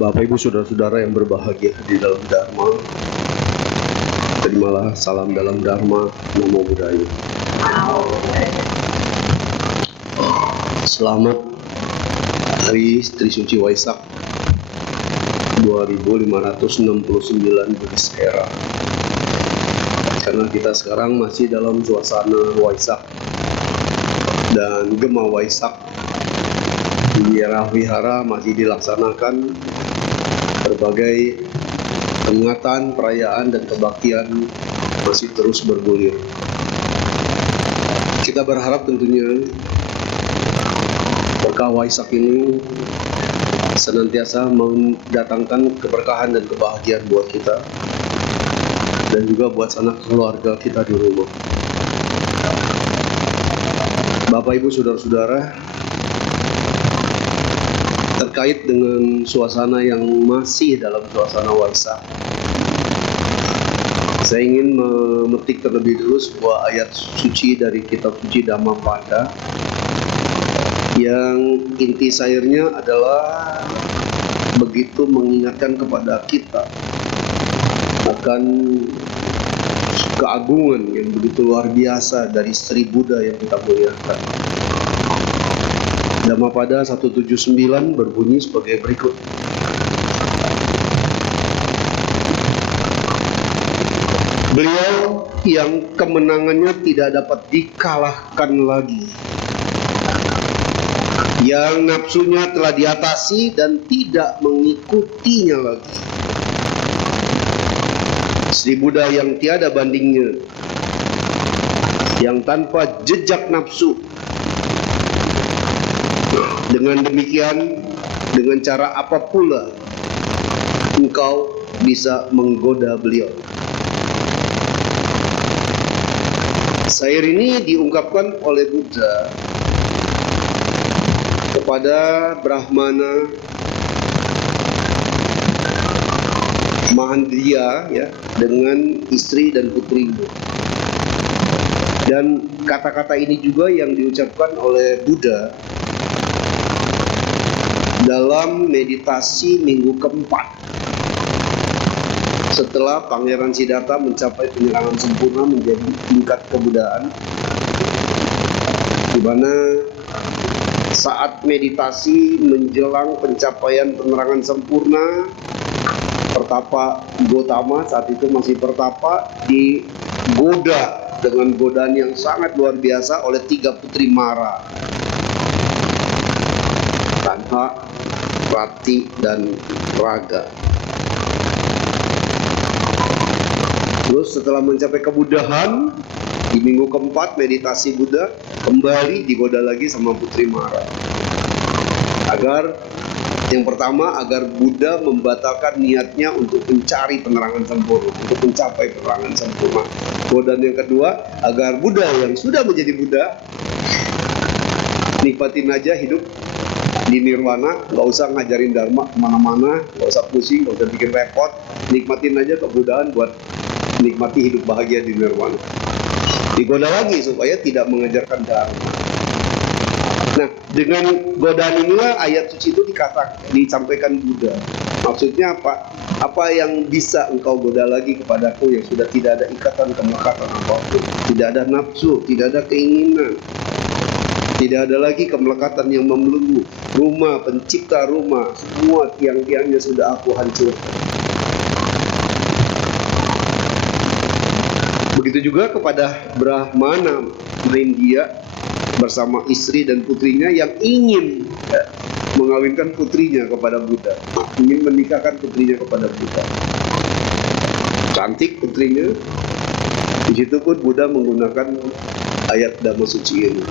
Bapak Ibu Saudara-saudara yang berbahagia di dalam Dharma, terimalah salam dalam Dharma, Namo Buddhaya. Selamat Hari Trisuci Waisak 2569 Buddhistera. Karena kita sekarang masih dalam suasana Waisak dan Gema Waisak di Wihara masih dilaksanakan berbagai peringatan, perayaan, dan kebaktian masih terus bergulir. Kita berharap tentunya berkah Waisak ini senantiasa mendatangkan keberkahan dan kebahagiaan buat kita dan juga buat sanak keluarga kita di rumah. Bapak Ibu Saudara-saudara, terkait dengan suasana yang masih dalam suasana Waisak, saya ingin memetik terlebih dulu sebuah ayat suci dari kitab suci Dhammapada yang inti sairnya adalah begitu mengingatkan kepada kita akan keagungan yang begitu luar biasa dari Sri Buddha yang kita muliakan. Dhammapada 179 berbunyi sebagai berikut. Beliau yang kemenangannya tidak dapat dikalahkan lagi, yang nafsunya telah diatasi dan tidak mengikutinya lagi. Sri Buddha yang tiada bandingnya, yang tanpa jejak nafsu. Dengan demikian, dengan cara apa pula engkau bisa menggoda beliau? Syair ini diungkapkan oleh Buddha kepada Brahmana Mahandriya, ya, dengan istri dan putrinya. Dan kata-kata ini juga yang diucapkan oleh Buddha dalam meditasi minggu keempat setelah Pangeran Siddhartha mencapai penerangan sempurna menjadi tingkat kebudayaan, di mana saat meditasi menjelang pencapaian penerangan sempurna, pertapa Gotama saat itu masih pertapa, digoda dengan godaan yang sangat luar biasa oleh 3 putri Mara, Tanha, Rati, dan Raga. Terus setelah mencapai kebudahan di minggu keempat meditasi Buddha, kembali digoda lagi sama putri Mara. Agar yang pertama, agar Buddha membatalkan niatnya untuk mencari penerangan sempurna, untuk mencapai penerangan sempurna. Godaan yang kedua, agar Buddha yang sudah menjadi Buddha nikmatin aja hidup di nirwana, nggak usah ngajarin dharma kemana-mana, nggak usah pusing, nggak usah bikin repot, nikmatin aja kebudayaan buat nikmati hidup bahagia di nirwana. Digoda lagi supaya tidak mengajarkan dharma. Nah, dengan godaan inilah ayat suci itu disampaikan Buddha. Maksudnya apa? Apa yang bisa engkau goda lagi kepadaku yang sudah tidak ada ikatan kemelekatan apapun, tidak ada nafsu, tidak ada keinginan. Tidak ada lagi kemelekatan yang membelenggu. Rumah, pencipta rumah, semua tiang-tiangnya sudah aku hancurkan. Begitu juga kepada Brahmana Maindya bersama istri dan putrinya yang ingin mengawinkan putrinya kepada Buddha, ingin menikahkan putrinya kepada Buddha. Cantik putrinya. Di situ pun Buddha menggunakan ayat Dhamma suci ini.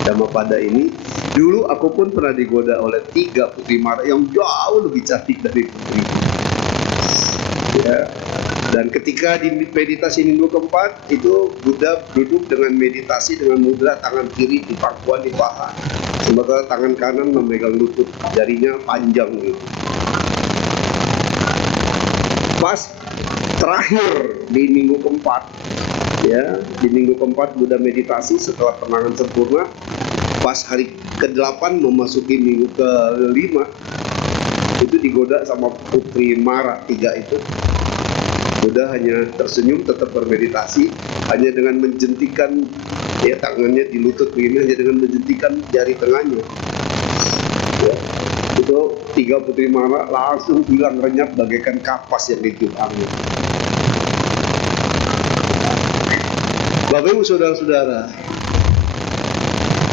Dhammapada ini, dulu aku pun pernah digoda oleh 3 putri Mara yang jauh lebih cantik dari putri. Ya. Dan ketika di meditasi minggu keempat itu Buddha duduk dengan meditasi dengan mudra tangan kiri di pangkuan di paha, sementara tangan kanan memegang lutut, jarinya panjang gitu. Pas terakhir di minggu keempat, ya, di minggu keempat Buddha meditasi setelah penerangan sempurna. Pas hari ke-8 memasuki minggu ke-5, Itu digoda sama Putri Mara, 3 itu. Buddha hanya tersenyum, tetap bermeditasi, hanya dengan menjentikan tangannya di lutut begini, hanya dengan menjentikan jari tengahnya. Ya, itu 3 Putri Mara langsung hilang renyap bagaikan kapas yang ditiup angin. Bapak Ibu saudara-saudara,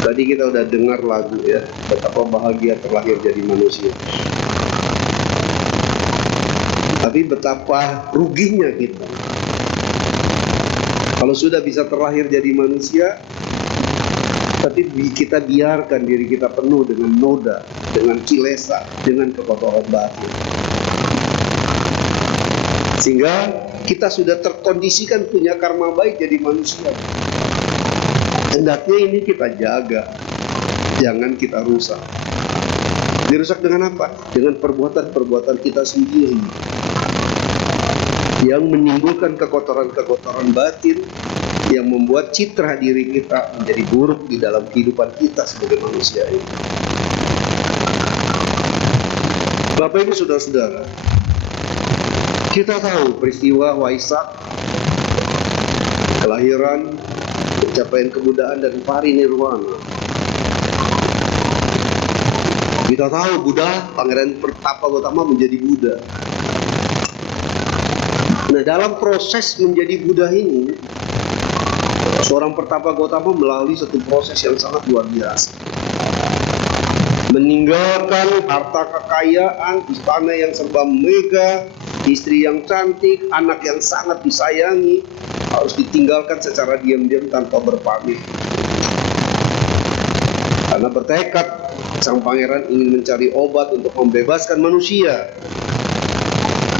tadi kita udah dengar lagu ya, betapa bahagia terlahir jadi manusia. Tapi betapa ruginya kita kalau sudah bisa terlahir jadi manusia, tapi kita biarkan diri kita penuh dengan noda, dengan kilesa, dengan kekotoran batin. Sehingga kita sudah terkondisikan punya karma baik jadi manusia. Hendaknya ini kita jaga, jangan kita rusak. Dirusak dengan apa? Dengan perbuatan-perbuatan kita sendiri yang menimbulkan kekotoran-kekotoran batin, yang membuat citra diri kita menjadi buruk di dalam kehidupan kita sebagai manusia ini. Bapak Ibu saudara-saudara, kita tahu peristiwa Waisak, kelahiran, pencapaian kebudayaan dan parinirwana. Kita tahu Buddha, Pangeran Pertapa Gotama menjadi Buddha. Nah, dalam proses menjadi Buddha ini, seorang Pertapa Gotama melalui satu proses yang sangat luar biasa. Meninggalkan harta kekayaan, istana yang serba megah, istri yang cantik, anak yang sangat disayangi, harus ditinggalkan secara diam-diam tanpa berpamit. Karena bertekad, sang pangeran ingin mencari obat untuk membebaskan manusia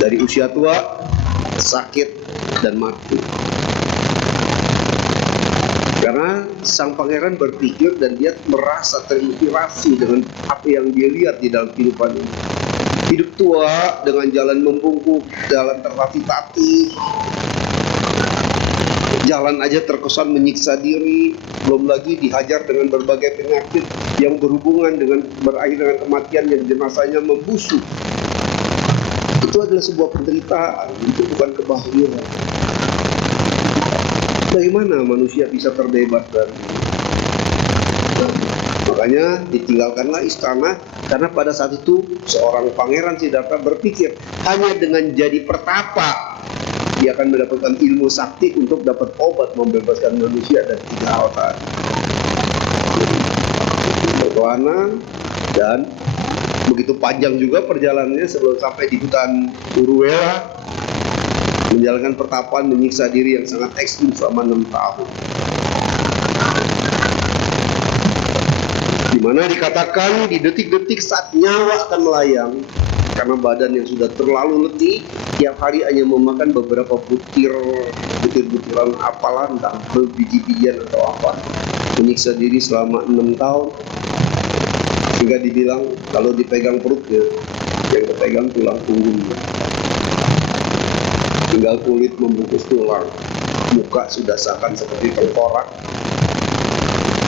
dari usia tua, sakit, dan mati. Karena sang pangeran berpikir dan dia merasa terinspirasi dengan apa yang dia lihat di dalam kehidupan ini. Hidup tua dengan jalan membungkuk, jalan tertatih-tatih, jalan aja terkesan menyiksa diri, belum lagi dihajar dengan berbagai penyakit yang berhubungan dengan berakhir dengan kematian yang jenazahnya membusuk. Itu adalah sebuah penderitaan, itu bukan kebahagiaan. Bagaimana manusia bisa terbebas dari itu? Makanya ditinggalkanlah istana, karena pada saat itu seorang pangeran Siddhartha berpikir hanya dengan jadi pertapa dia akan mendapatkan ilmu sakti untuk dapat obat membebaskan manusia dari 3 hal tadi. Berkelana, dan begitu panjang juga perjalanannya sebelum sampai di hutan Uruwela, menjalankan pertapaan menyiksa diri yang sangat ekstrim selama 6 tahun. Di mana dikatakan di detik-detik saat nyawa akan melayang, karena badan yang sudah terlalu letih, tiap hari hanya memakan beberapa butir-butiran apalah, entah biji-bijian atau apa, menyiksa diri selama 6 tahun, hingga dibilang kalau dipegang perutnya, yang kepegang tulang punggungnya. Tinggal kulit membungkus tulang, muka sudah seakan seperti tengkorak.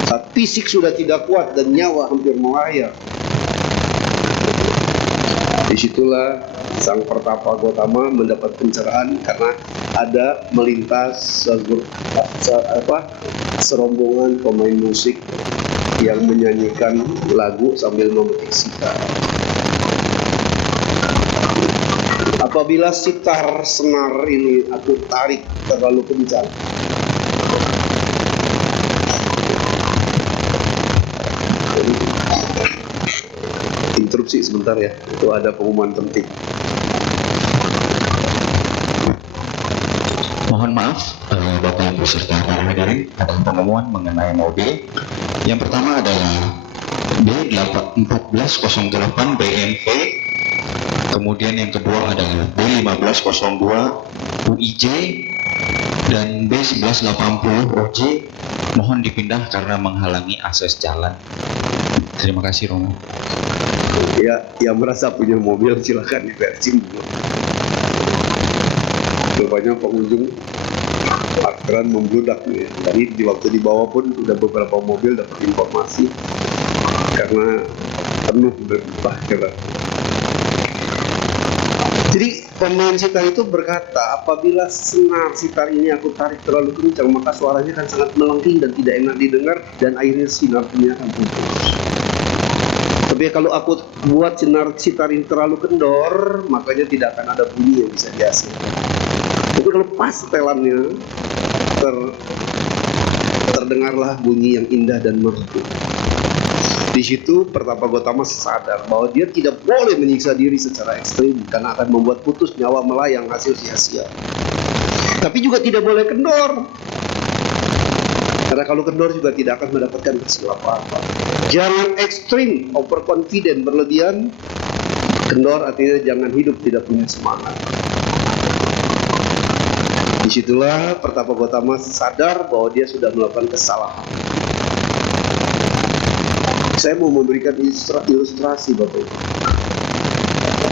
Saat fisik sudah tidak kuat dan nyawa hampir melayang, disitulah sang Pertapa Gotama mendapat pencerahan karena ada melintas serombongan pemain musik yang menyanyikan lagu sambil memetik sitar. Apabila sitar senar ini aku tarik terlalu kencang, interupsi sebentar ya, itu ada pengumuman penting. Mohon maaf, Bapak Ibu serta para hadirin, ada pengumuman mengenai mobil. Yang pertama adalah B1408 BNV, kemudian yang kedua adalah B1502 UIJ, dan B1180 OJ. Mohon dipindah karena menghalangi akses jalan. Terima kasih, Romo. Ya, yang merasa punya mobil silakan diversi. Rupanya pengunjung parkiran membludak nih. Tadi di waktu di bawah pun sudah beberapa mobil dapat informasi karena penuh parkiran. Jadi pemain sitar itu berkata, apabila senar sitar ini aku tarik terlalu kencang, maka suaranya akan sangat melengking dan tidak enak didengar, dan akhirnya sinarnya akan putus. Tapi kalau aku buat sitar ini terlalu kendor, makanya tidak akan ada bunyi yang bisa dihasilkan. Tapi kalau pas setelannya, terdengarlah bunyi yang indah dan merdu. Di situ Pertapa Gotama sadar bahwa dia tidak boleh menyiksa diri secara ekstrim karena akan membuat putus nyawa melayang hasil sia-sia. Tapi juga tidak boleh kendor, karena kalau kendor juga tidak akan mendapatkan hasil apa-apa. Jangan ekstrim, overconfident, berlebihan. Kendor artinya jangan hidup tidak punya semangat. Disitulah Pertapa Gotama sadar bahwa dia sudah melakukan kesalahan. Saya mau memberikan ilustrasi Bapak Ibu.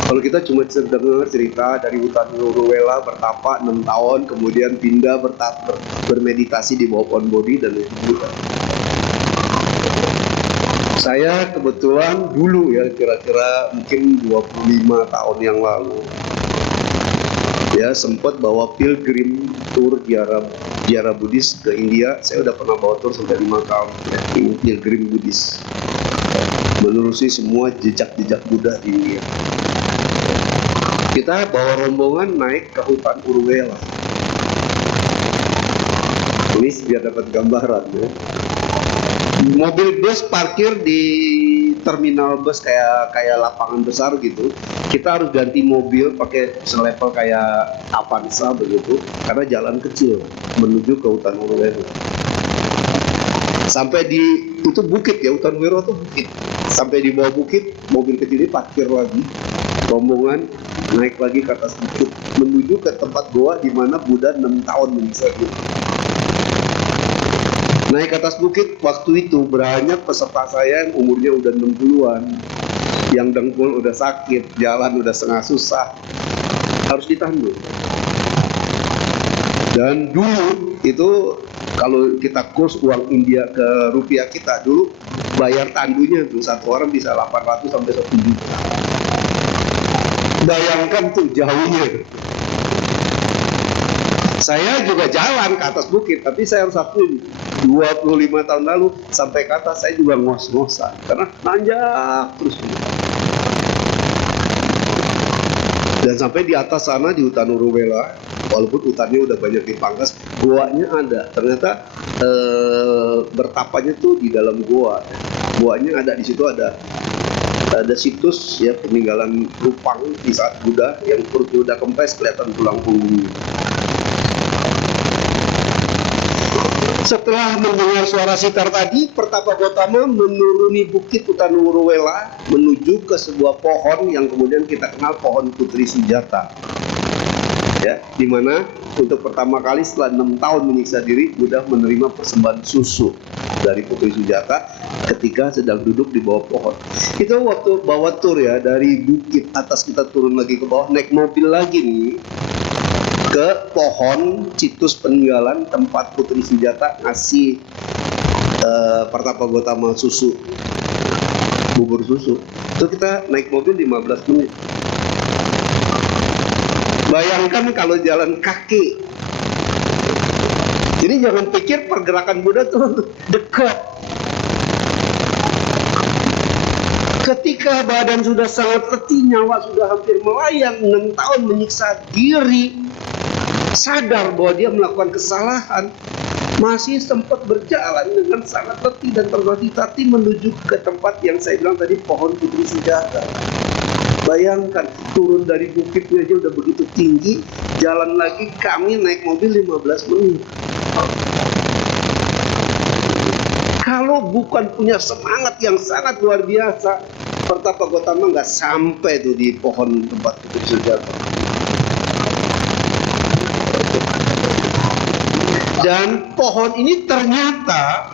Kalau kita cuma dengar cerita dari hutan Uruwela bertapa 6 tahun, kemudian pindah bermeditasi di bawah pohon bodhi dan itu. Saya kebetulan dulu ya, kira-kira mungkin 25 tahun yang lalu, ya sempat bawa pilgrim tour ziarah Buddhis ke India. Saya udah pernah bawa tour sampai 5 tahun ya, ini pilgrim Buddhis, menelusuri semua jejak-jejak Buddha di India. Kita bawa rombongan naik ke hutan Uruwela. Ini biar dapat gambaran ya. Mobil bus parkir di terminal bus kayak lapangan besar gitu. Kita harus ganti mobil pakai selevel kayak Avanza begitu, karena jalan kecil menuju ke hutan Uruwela. Sampai di itu bukit ya, hutan Uruwela itu bukit. Sampai di bawah bukit, mobil kecil ini parkir lagi. Rombongan naik lagi ke atas bukit menuju ke tempat goa di mana Buddha 6 tahun menyiksa diri. Naik ke atas bukit, waktu itu banyak peserta saya yang umurnya udah 60-an, yang dengkul udah sakit, jalan udah setengah susah, harus ditandu. Dan dulu itu kalau kita kurs uang India ke rupiah kita, dulu bayar tandunya tuh satu orang bisa 800 sampai 1 juta. Bayangkan tuh jauhnya. Saya juga jalan ke atas bukit, tapi saya harus akuin 25 tahun lalu sampai ke atas saya juga ngos-ngosan karena nanjak terus. Dan sampai di atas sana di hutan Uruwela, walaupun hutannya udah banyak dipangkas, goanya ada. Ternyata bertapanya tuh di dalam goa. Goanya ada, di situ ada situs ya, peninggalan Rupang di saat Buddha yang perutnya udah kempes, kelihatan tulang punggungnya. Setelah mendengar suara sitar tadi, Pertapa Gotama menuruni bukit hutan Uruwela menuju ke sebuah pohon yang kemudian kita kenal pohon Putri Sujata. Ya, dimana untuk pertama kali setelah 6 tahun menyiksa diri, Buddha menerima persembahan susu dari Putri Sujata ketika sedang duduk di bawah pohon. Itu waktu bawa tur ya, dari bukit atas kita turun lagi ke bawah, naik mobil lagi nih ke pohon situs peninggalan tempat Putri Sujata ngasih Pertapa Gotama susu, bubur susu. Itu kita naik mobil 15 menit. Bayangkan kalau jalan kaki. Jadi jangan pikir pergerakan Buddha tuh dekat. Ketika badan sudah sangat letih, nyawa sudah hampir melayang, 6 tahun menyiksa diri, sadar bahwa dia melakukan kesalahan, masih sempat berjalan dengan sangat letih dan tertatih-tatih menuju ke tempat yang saya bilang tadi, pohon Putri Sujata. Bayangkan, turun dari bukitnya aja udah begitu tinggi, jalan lagi kami naik mobil 15 menit. Kalau bukan punya semangat yang sangat luar biasa, Pertapa Gotama nggak sampai tuh di pohon tempat Putri Sujata. Dan pohon ini ternyata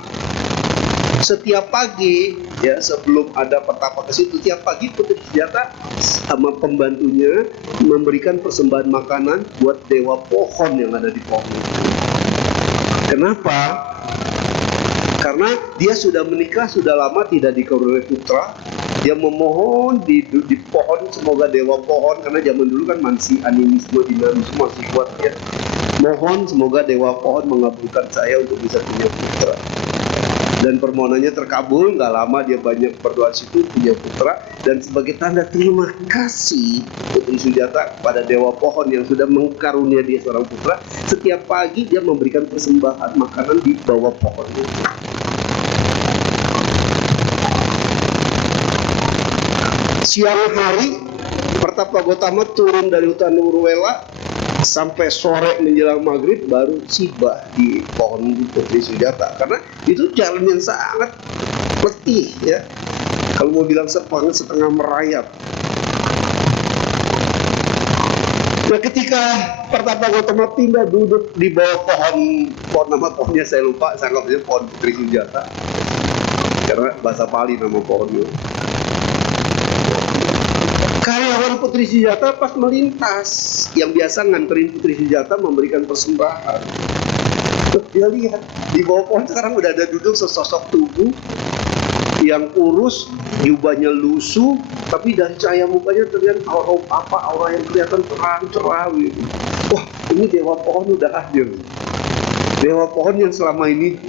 setiap pagi ya, sebelum ada Pertapa ke situ, tiap pagi Putri Sujata sama pembantunya memberikan persembahan makanan buat dewa pohon yang ada di pohon. Kenapa? Karena dia sudah menikah, sudah lama tidak dikaruniai putra, Dia memohon di pohon, semoga dewa pohon, karena zaman dulu kan masih animisme, dinamisme masih kuat ya. Mohon semoga dewa pohon mengabulkan saya untuk bisa punya putra. Dan permohonannya terkabul, nggak lama dia banyak berdoa situ punya putra. Dan sebagai tanda terima kasih Putri Sujata kepada dewa pohon yang sudah mengkarunia dia seorang putra, setiap pagi dia memberikan persembahan makanan di bawah pohon itu. Siang hari Pertapa Gotama turun dari hutan Urwela, sampai sore menjelang maghrib baru tiba di pohon Putri Sujata, karena itu jalan yang sangat letih ya, kalau mau bilang setengah merayap. Nah, ketika Pertapa Gotama pindah duduk di bawah pohon nama pohonnya saya lupa, saya anggap saja pohon Putri Sujata karena bahasa Pali nama pohonnya. Karyawan Putri Sujata pas melintas, yang biasa nganterin Putri Sujata memberikan persembahan, dia lihat di bawah pohon sekarang udah ada duduk sesosok tubuh yang kurus, jubahnya lusuh, tapi dari cahaya mukanya terlihat aura yang kelihatan terang-cerah gitu. Wah, ini dewa pohon udah hadir. Dewa pohon yang selama ini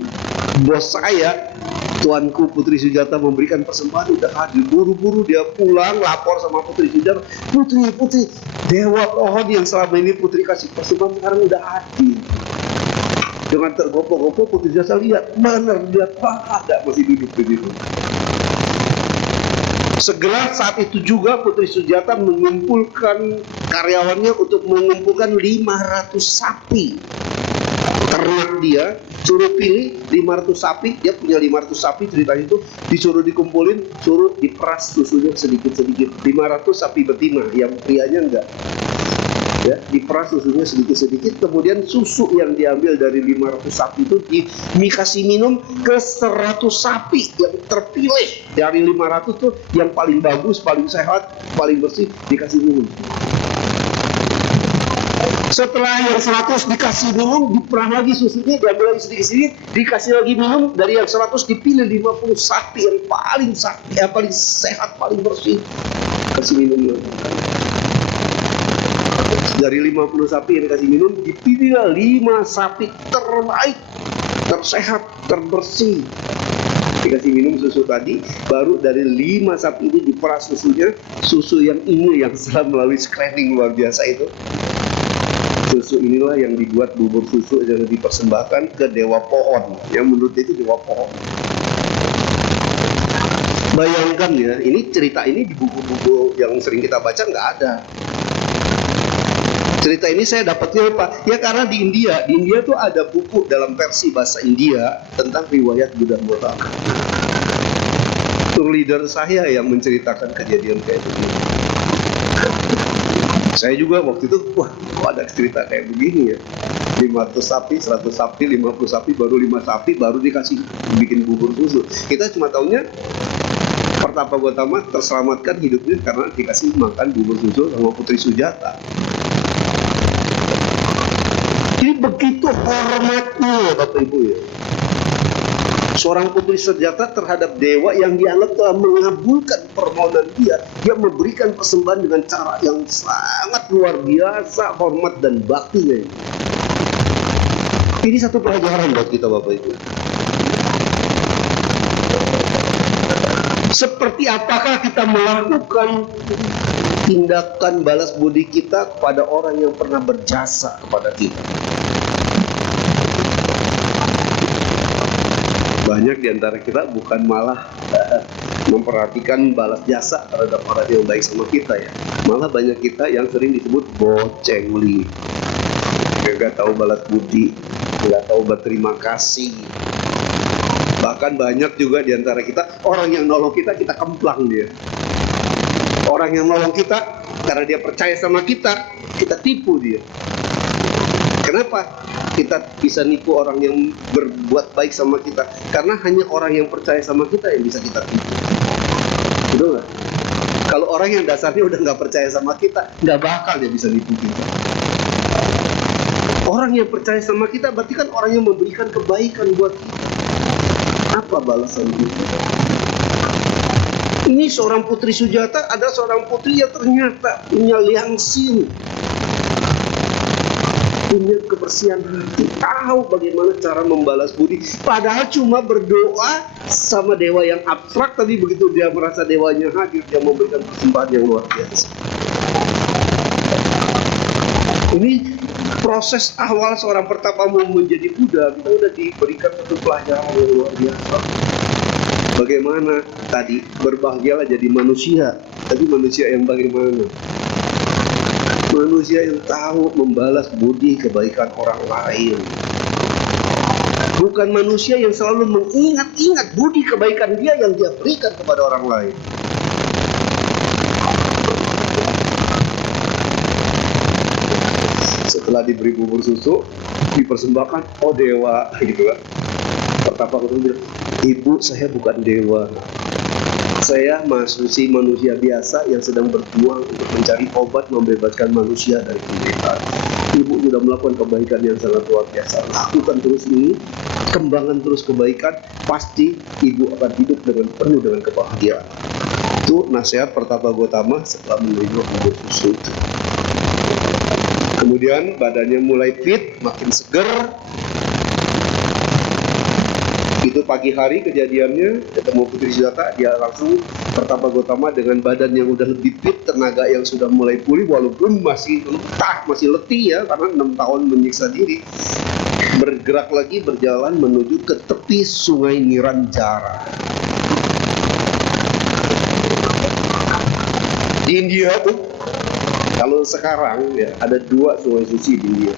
bos saya, tuanku Putri Sujata memberikan persembahan udah hadir. Buru-buru dia pulang lapor sama Putri Sujata, Putri, dewa pohon yang selama ini Putri kasih persembahan sekarang udah hadir. Dengan tergopoh-gopoh Putri Sujata lihat, benar dia ada masih duduk begitu. Segera saat itu juga Putri Sujata mengumpulkan karyawannya untuk mengumpulkan 500 sapi. Ternak dia suruh pilih 500 sapi, dia punya 500 sapi, ceritanya itu disuruh dikumpulin, suruh diperas susunya sedikit-sedikit. 500 sapi betina, yang prianya enggak. Ya, diperas susunya sedikit-sedikit, kemudian susu yang diambil dari 500 sapi itu dikasih minum ke 100 sapi yang terpilih dari 500 tuh, yang paling bagus, paling sehat, paling bersih dikasih minum. Setelah yang 100 dikasih minum, diperah lagi susunya, diambil lagi sedikit-sedikit, dikasih lagi minum, dari yang 100 dipilih 50 sapi yang paling sehat, paling bersih, kasih minum lagi. Dari 50 sapi yang dikasih minum, dipilih 5 sapi terbaik, tersehat, terbersih, dikasih minum susu tadi. Baru dari 5 sapi ini diperas susunya, susu yang ini yang setelah melalui screening luar biasa itu. Susu inilah yang dibuat bubur susu yang dipersembahkan ke dewa pohon, yang menurut itu dewa pohon. Bayangkan ya, ini cerita ini di buku-buku yang sering kita baca nggak ada. Cerita ini saya dapatnya apa? Ya karena di India tuh ada buku dalam versi bahasa India tentang riwayat Buddha Gotama. Tour leader saya yang menceritakan kejadian kayak begini. Saya juga waktu itu, wah, kok ada cerita kayak begini ya. 500 sapi, 100 sapi, 50 sapi, baru 5 sapi, baru dikasih bikin bubur susu. Kita cuma taunya Pertapa Gotama terselamatkan hidupnya karena dikasih makan bubur susu sama Putri Sujata. Jadi begitu hormatnya Bapak Ibu ya, seorang Putri Sujata terhadap dewa yang dianggap telah mengabulkan permohonan dia. Dia memberikan persembahan dengan cara yang sangat luar biasa, hormat dan baktinya. Ini satu pelajaran buat kita Bapak Ibu. Seperti apakah kita melakukan tindakan balas budi kita kepada orang yang pernah berjasa kepada kita? Banyak di antara kita bukan malah memperhatikan balas jasa terhadap orang yang baik sama kita ya. Malah banyak kita yang sering disebut bocengli. Gak tahu balas budi, gak tahu berterima kasih. Bahkan banyak juga di antara kita, orang yang nolong kita kemplang dia. Orang yang nolong kita, karena dia percaya sama kita tipu dia. Kenapa kita bisa nipu orang yang berbuat baik sama kita? Karena hanya orang yang percaya sama kita yang bisa kita tipu. Betul nggak? Kalau orang yang dasarnya udah nggak percaya sama kita, nggak bakal dia bisa nipu kita. Orang yang percaya sama kita berarti kan orang yang memberikan kebaikan buat kita. Apa balasan kita? Ini seorang putri Sujata ada seorang putri yang ternyata punya liangsin, punya kebersihan hati, tahu bagaimana cara membalas budi. Padahal cuma berdoa sama dewa yang abstrak, tapi begitu dia merasa dewanya hadir, dia memberikan persembahan yang luar biasa. Ini proses awal seorang pertapa mau menjadi Buddha. Kita udah diberikan satu pelajaran yang luar biasa. Bagaimana tadi berbahagialah jadi manusia, tapi manusia yang bagaimana? Manusia yang tahu membalas budi kebaikan orang lain. Bukan manusia yang selalu mengingat-ingat budi kebaikan dia yang dia berikan kepada orang lain. Setelah diberi bubur susu, dipersembahkan, oh dewa, gitu kan. Pertapa Gotama bilang, ibu saya bukan dewa, saya masih manusia biasa yang sedang berjuang untuk mencari obat membebaskan manusia dari penderitaan. Ibu sudah melakukan kebaikan yang sangat luar biasa. Lakukan terus ini, kembangkan terus kebaikan, pasti ibu akan hidup dengan penuh dengan kebahagiaan. Itu nasihat Pertapa Gotama setelah menerima bubur susu. Kemudian badannya mulai fit, makin seger. Itu pagi hari kejadiannya, ketemu Putri Sujata, dia langsung Pertapa Gotama dengan badan yang udah lebih fit, tenaga yang sudah mulai pulih, walaupun masih letih ya, karena 6 tahun menyiksa diri. Bergerak lagi, berjalan menuju ke tepi sungai Niranjara. Di India tuh, kalau sekarang ya ada 2 sungai suci di India.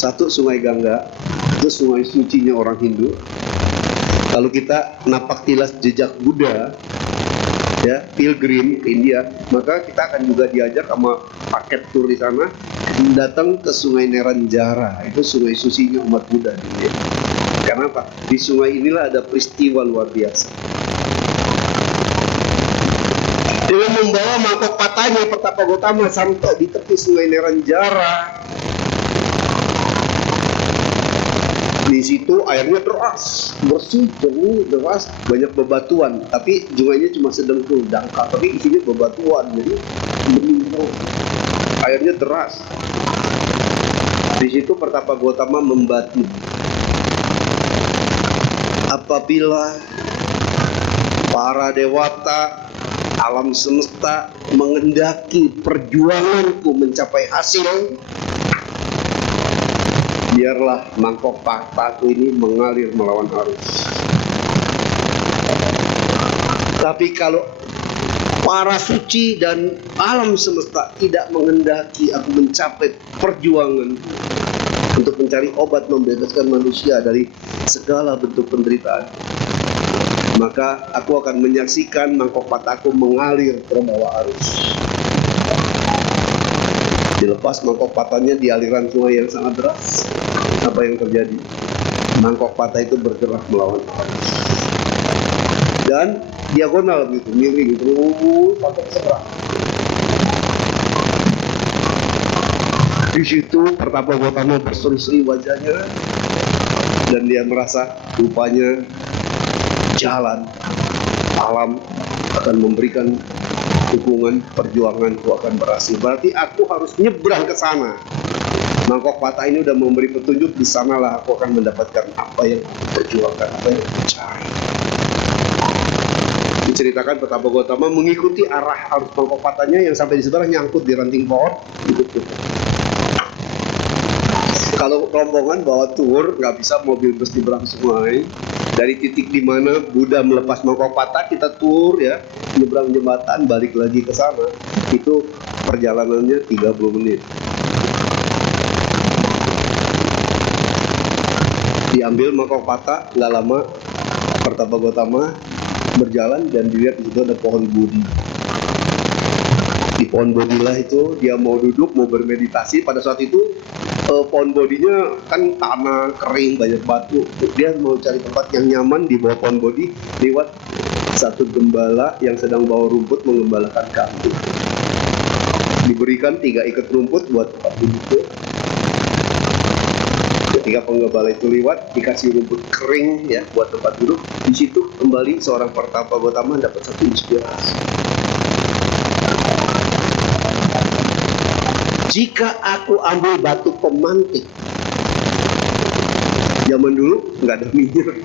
Satu sungai Gangga, itu sungai sucinya orang Hindu. Kalau kita napak tilas jejak Buddha, ya, pilgrim ke India, maka kita akan juga diajak sama paket tur di sana datang ke sungai Niranjara. Itu sungai sucinya umat Buddha di India. Karena apa? Di sungai inilah ada peristiwa luar biasa. Dengan membawa mangkok patahnya Pertapa Gotama sampai di tepi sungai Niranjara. Di situ airnya deras, bersih, jernih, deras, banyak bebatuan. Tapi sungainya cuma sedengkul, dangkal, tapi isinya bebatuan, jadi bening. Airnya deras. Di situ Pertapa Gotama membatin, apabila para dewata alam semesta mengendaki perjuanganku mencapai hasil, biarlah mangkok patahku ini mengalir melawan arus. Tapi kalau para suci dan alam semesta tidak mengendaki aku mencapai perjuangan untuk mencari obat membebaskan manusia dari segala bentuk penderitaan, maka aku akan menyaksikan mangkok patahku mengalir terbawa arus. Dilepas mangkok patahnya di aliran sungai yang sangat deras, apa yang terjadi? Mangkok patah itu bergerak melawan arus dan diagonal gitu, miring terus sampai ke seberang. Di situ Pertapa Gotama berseri-seri wajahnya dan dia merasa rupanya jalan alam akan memberikan dukungan, perjuanganku akan berhasil. Berarti aku harus nyebrang ke sana. Mangkok patah ini udah memberi petunjuk, di sanalah aku akan mendapatkan apa yang aku perjuangkan, apa yang aku cari. Diceritakan Pertapa Gotama mengikuti arah arus mangkok patahnya yang sampai di seberang, nyangkut di ranting pohon, ikut. Kalau rombongan bawa tur, nggak bisa mobil bus di berang sungai. Dari titik di mana Buddha melepas mangkok patah, kita tur ya, nyebrang jembatan, balik lagi ke sana. Itu perjalanannya 30 menit. Diambil mangkok patah, nggak lama Pertapa Gotama berjalan dan dilihat di situ ada pohon Bodhi. Di pohon Bodhilah itu dia mau duduk, mau bermeditasi. Pada saat itu pohon Bodhinya kan tanah kering, banyak batu. Dia mau cari tempat yang nyaman di bawah pohon Bodhi. Lewat satu gembala yang sedang bawa rumput mengembalakan kambing. Diberikan 3 ikat rumput buat tempat duduknya. Ketika penggembala itu lewat, dikasih rumput kering ya buat tempat duduk. Di situ kembali seorang Pertapa Gotama dapat satu inspirasi. Jika aku ambil batu pemantik, zaman dulu nggak ada minyak,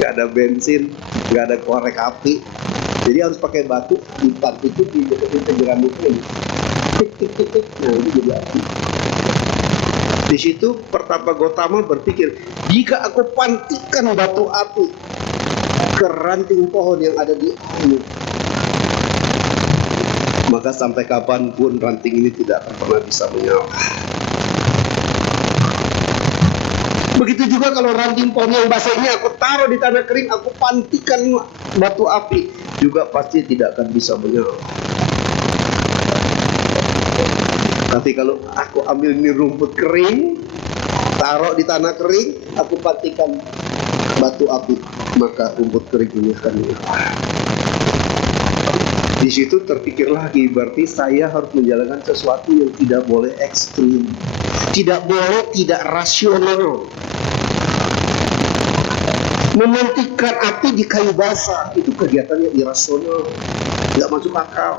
nggak ada bensin, nggak ada korek api, jadi harus pakai batu dipantik itu di deketin jerami ini. Nah ini jadi api. Di situ Pertapa Gotama berpikir, jika aku pantikkan batu api ke ranting pohon yang ada di air, maka sampai kapanpun ranting ini tidak akan pernah bisa menyala. Begitu juga kalau ranting pohon yang basah ini aku taruh di tanah kering, aku pantikan batu api, juga pasti tidak akan bisa menyala. Tapi kalau aku ambil ini rumput kering, taruh di tanah kering, aku pantikan batu api, maka rumput kering ini akan menyala. Di situ terpikir lagi, berarti saya harus menjalankan sesuatu yang tidak boleh ekstrim, tidak boleh tidak rasional. Memantikkan api di kayu basah itu kegiatan yang irasional, tidak masuk akal.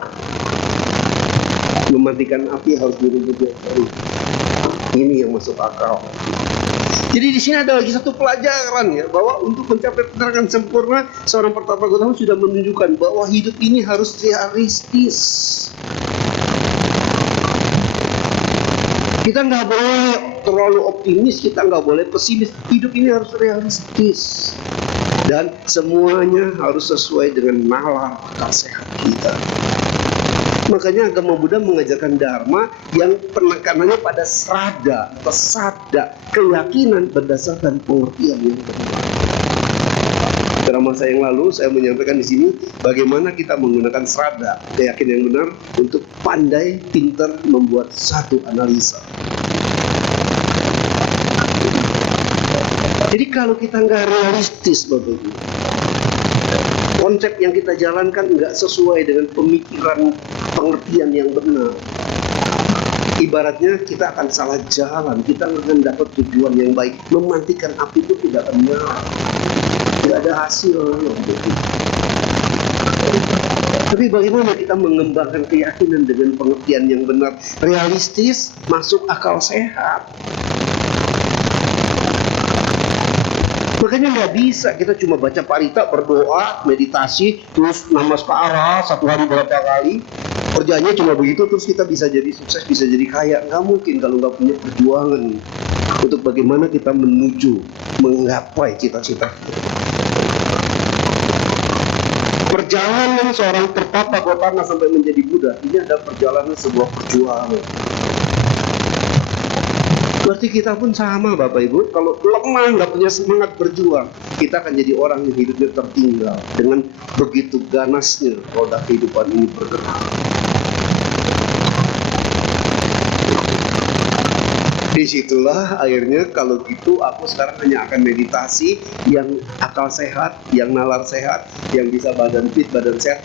Memantikkan api harus di-rumput yang kering. Ini yang masuk akal. Jadi di sini ada lagi satu pelajaran ya, bahwa untuk mencapai penerangan sempurna, seorang Pertapa Gotama sudah menunjukkan bahwa hidup ini harus realistis. Kita nggak boleh terlalu optimis, kita nggak boleh pesimis. Hidup ini harus realistis. Dan semuanya harus sesuai dengan nalar akal sehat kita. Makanya agama Buddha mengajarkan dharma yang penekanannya pada sraddha, pesada, keyakinan berdasarkan pengertian yang benar. Pada masa yang lalu saya menyampaikan di sini bagaimana kita menggunakan sraddha, keyakinan yang benar, untuk pandai, pintar membuat satu analisa. Jadi kalau kita nggak realistis, Bapak Ibu, konsep yang kita jalankan nggak sesuai dengan pemikiran, pengertian yang benar, ibaratnya kita akan salah jalan, kita akan dapat tujuan yang baik. Memantikan api itu tidak akan nyala, tidak ada hasil. Tapi bagaimana kita mengembangkan keyakinan dengan pengertian yang benar, realistis, masuk akal sehat? Makanya nggak bisa kita cuma baca parita, berdoa, meditasi, terus namaskara satu hari berapa kali, kerjanya cuma begitu terus kita bisa jadi sukses, bisa jadi kaya. Nggak mungkin kalau nggak punya perjuangan untuk bagaimana kita menuju menggapai cita-cita. Perjalanan seorang Pertapa Gotama sampai menjadi Buddha ini adalah perjalanan sebuah perjuangan. Berarti kita pun sama, Bapak Ibu. Kalau lemah, nggak punya semangat berjuang, kita akan jadi orang yang hidupnya tertinggal. Dengan begitu ganasnya roda kehidupan ini bergerak. Disitulah akhirnya kalau gitu aku sekarang hanya akan meditasi yang akal sehat, yang nalar sehat, yang bisa badan fit, badan sehat.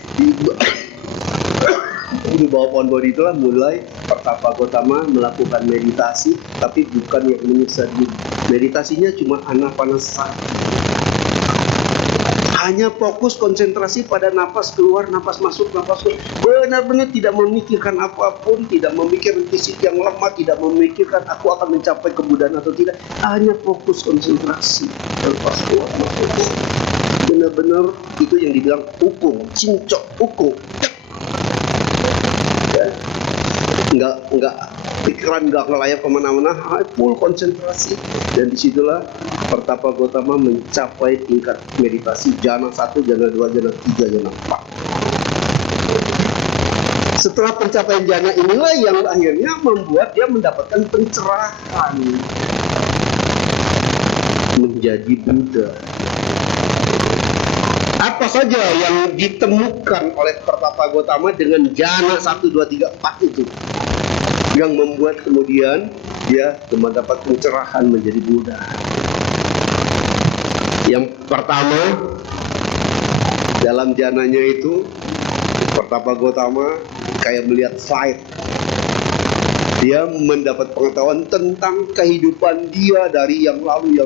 Di bawah pohon Bodhi itulah mulai Pertapa Gotama melakukan meditasi, tapi bukan yang menyiksa diri. Meditasinya cuma anapanasati. Hanya fokus konsentrasi pada napas keluar, napas masuk, napas keluar. Benar-benar tidak memikirkan apapun, tidak memikirkan fisik yang lemah, tidak memikirkan aku akan mencapai kebuddhaan atau tidak. Hanya fokus konsentrasi. Napas keluar, napas keluar. Benar-benar itu yang dibilang ukung, cincok, ukung. Enggak pikiran nggak ngelayap kemana-mana, full konsentrasi. Dan disitulah Pertapa Gotama mencapai tingkat meditasi jana 1, jana 2, jana 3, jana 4. Setelah pencapaian jana inilah yang akhirnya membuat dia mendapatkan pencerahan menjadi Buddha. Apa saja yang ditemukan oleh Pertapa Gotama dengan jana 1, 2, 3, 4 itu yang membuat kemudian dia mendapat pencerahan menjadi Buddha. Yang pertama, dalam jananya itu Pertapa Gotama kayak melihat fight. Dia mendapat pengetahuan tentang kehidupan dia dari yang lalu.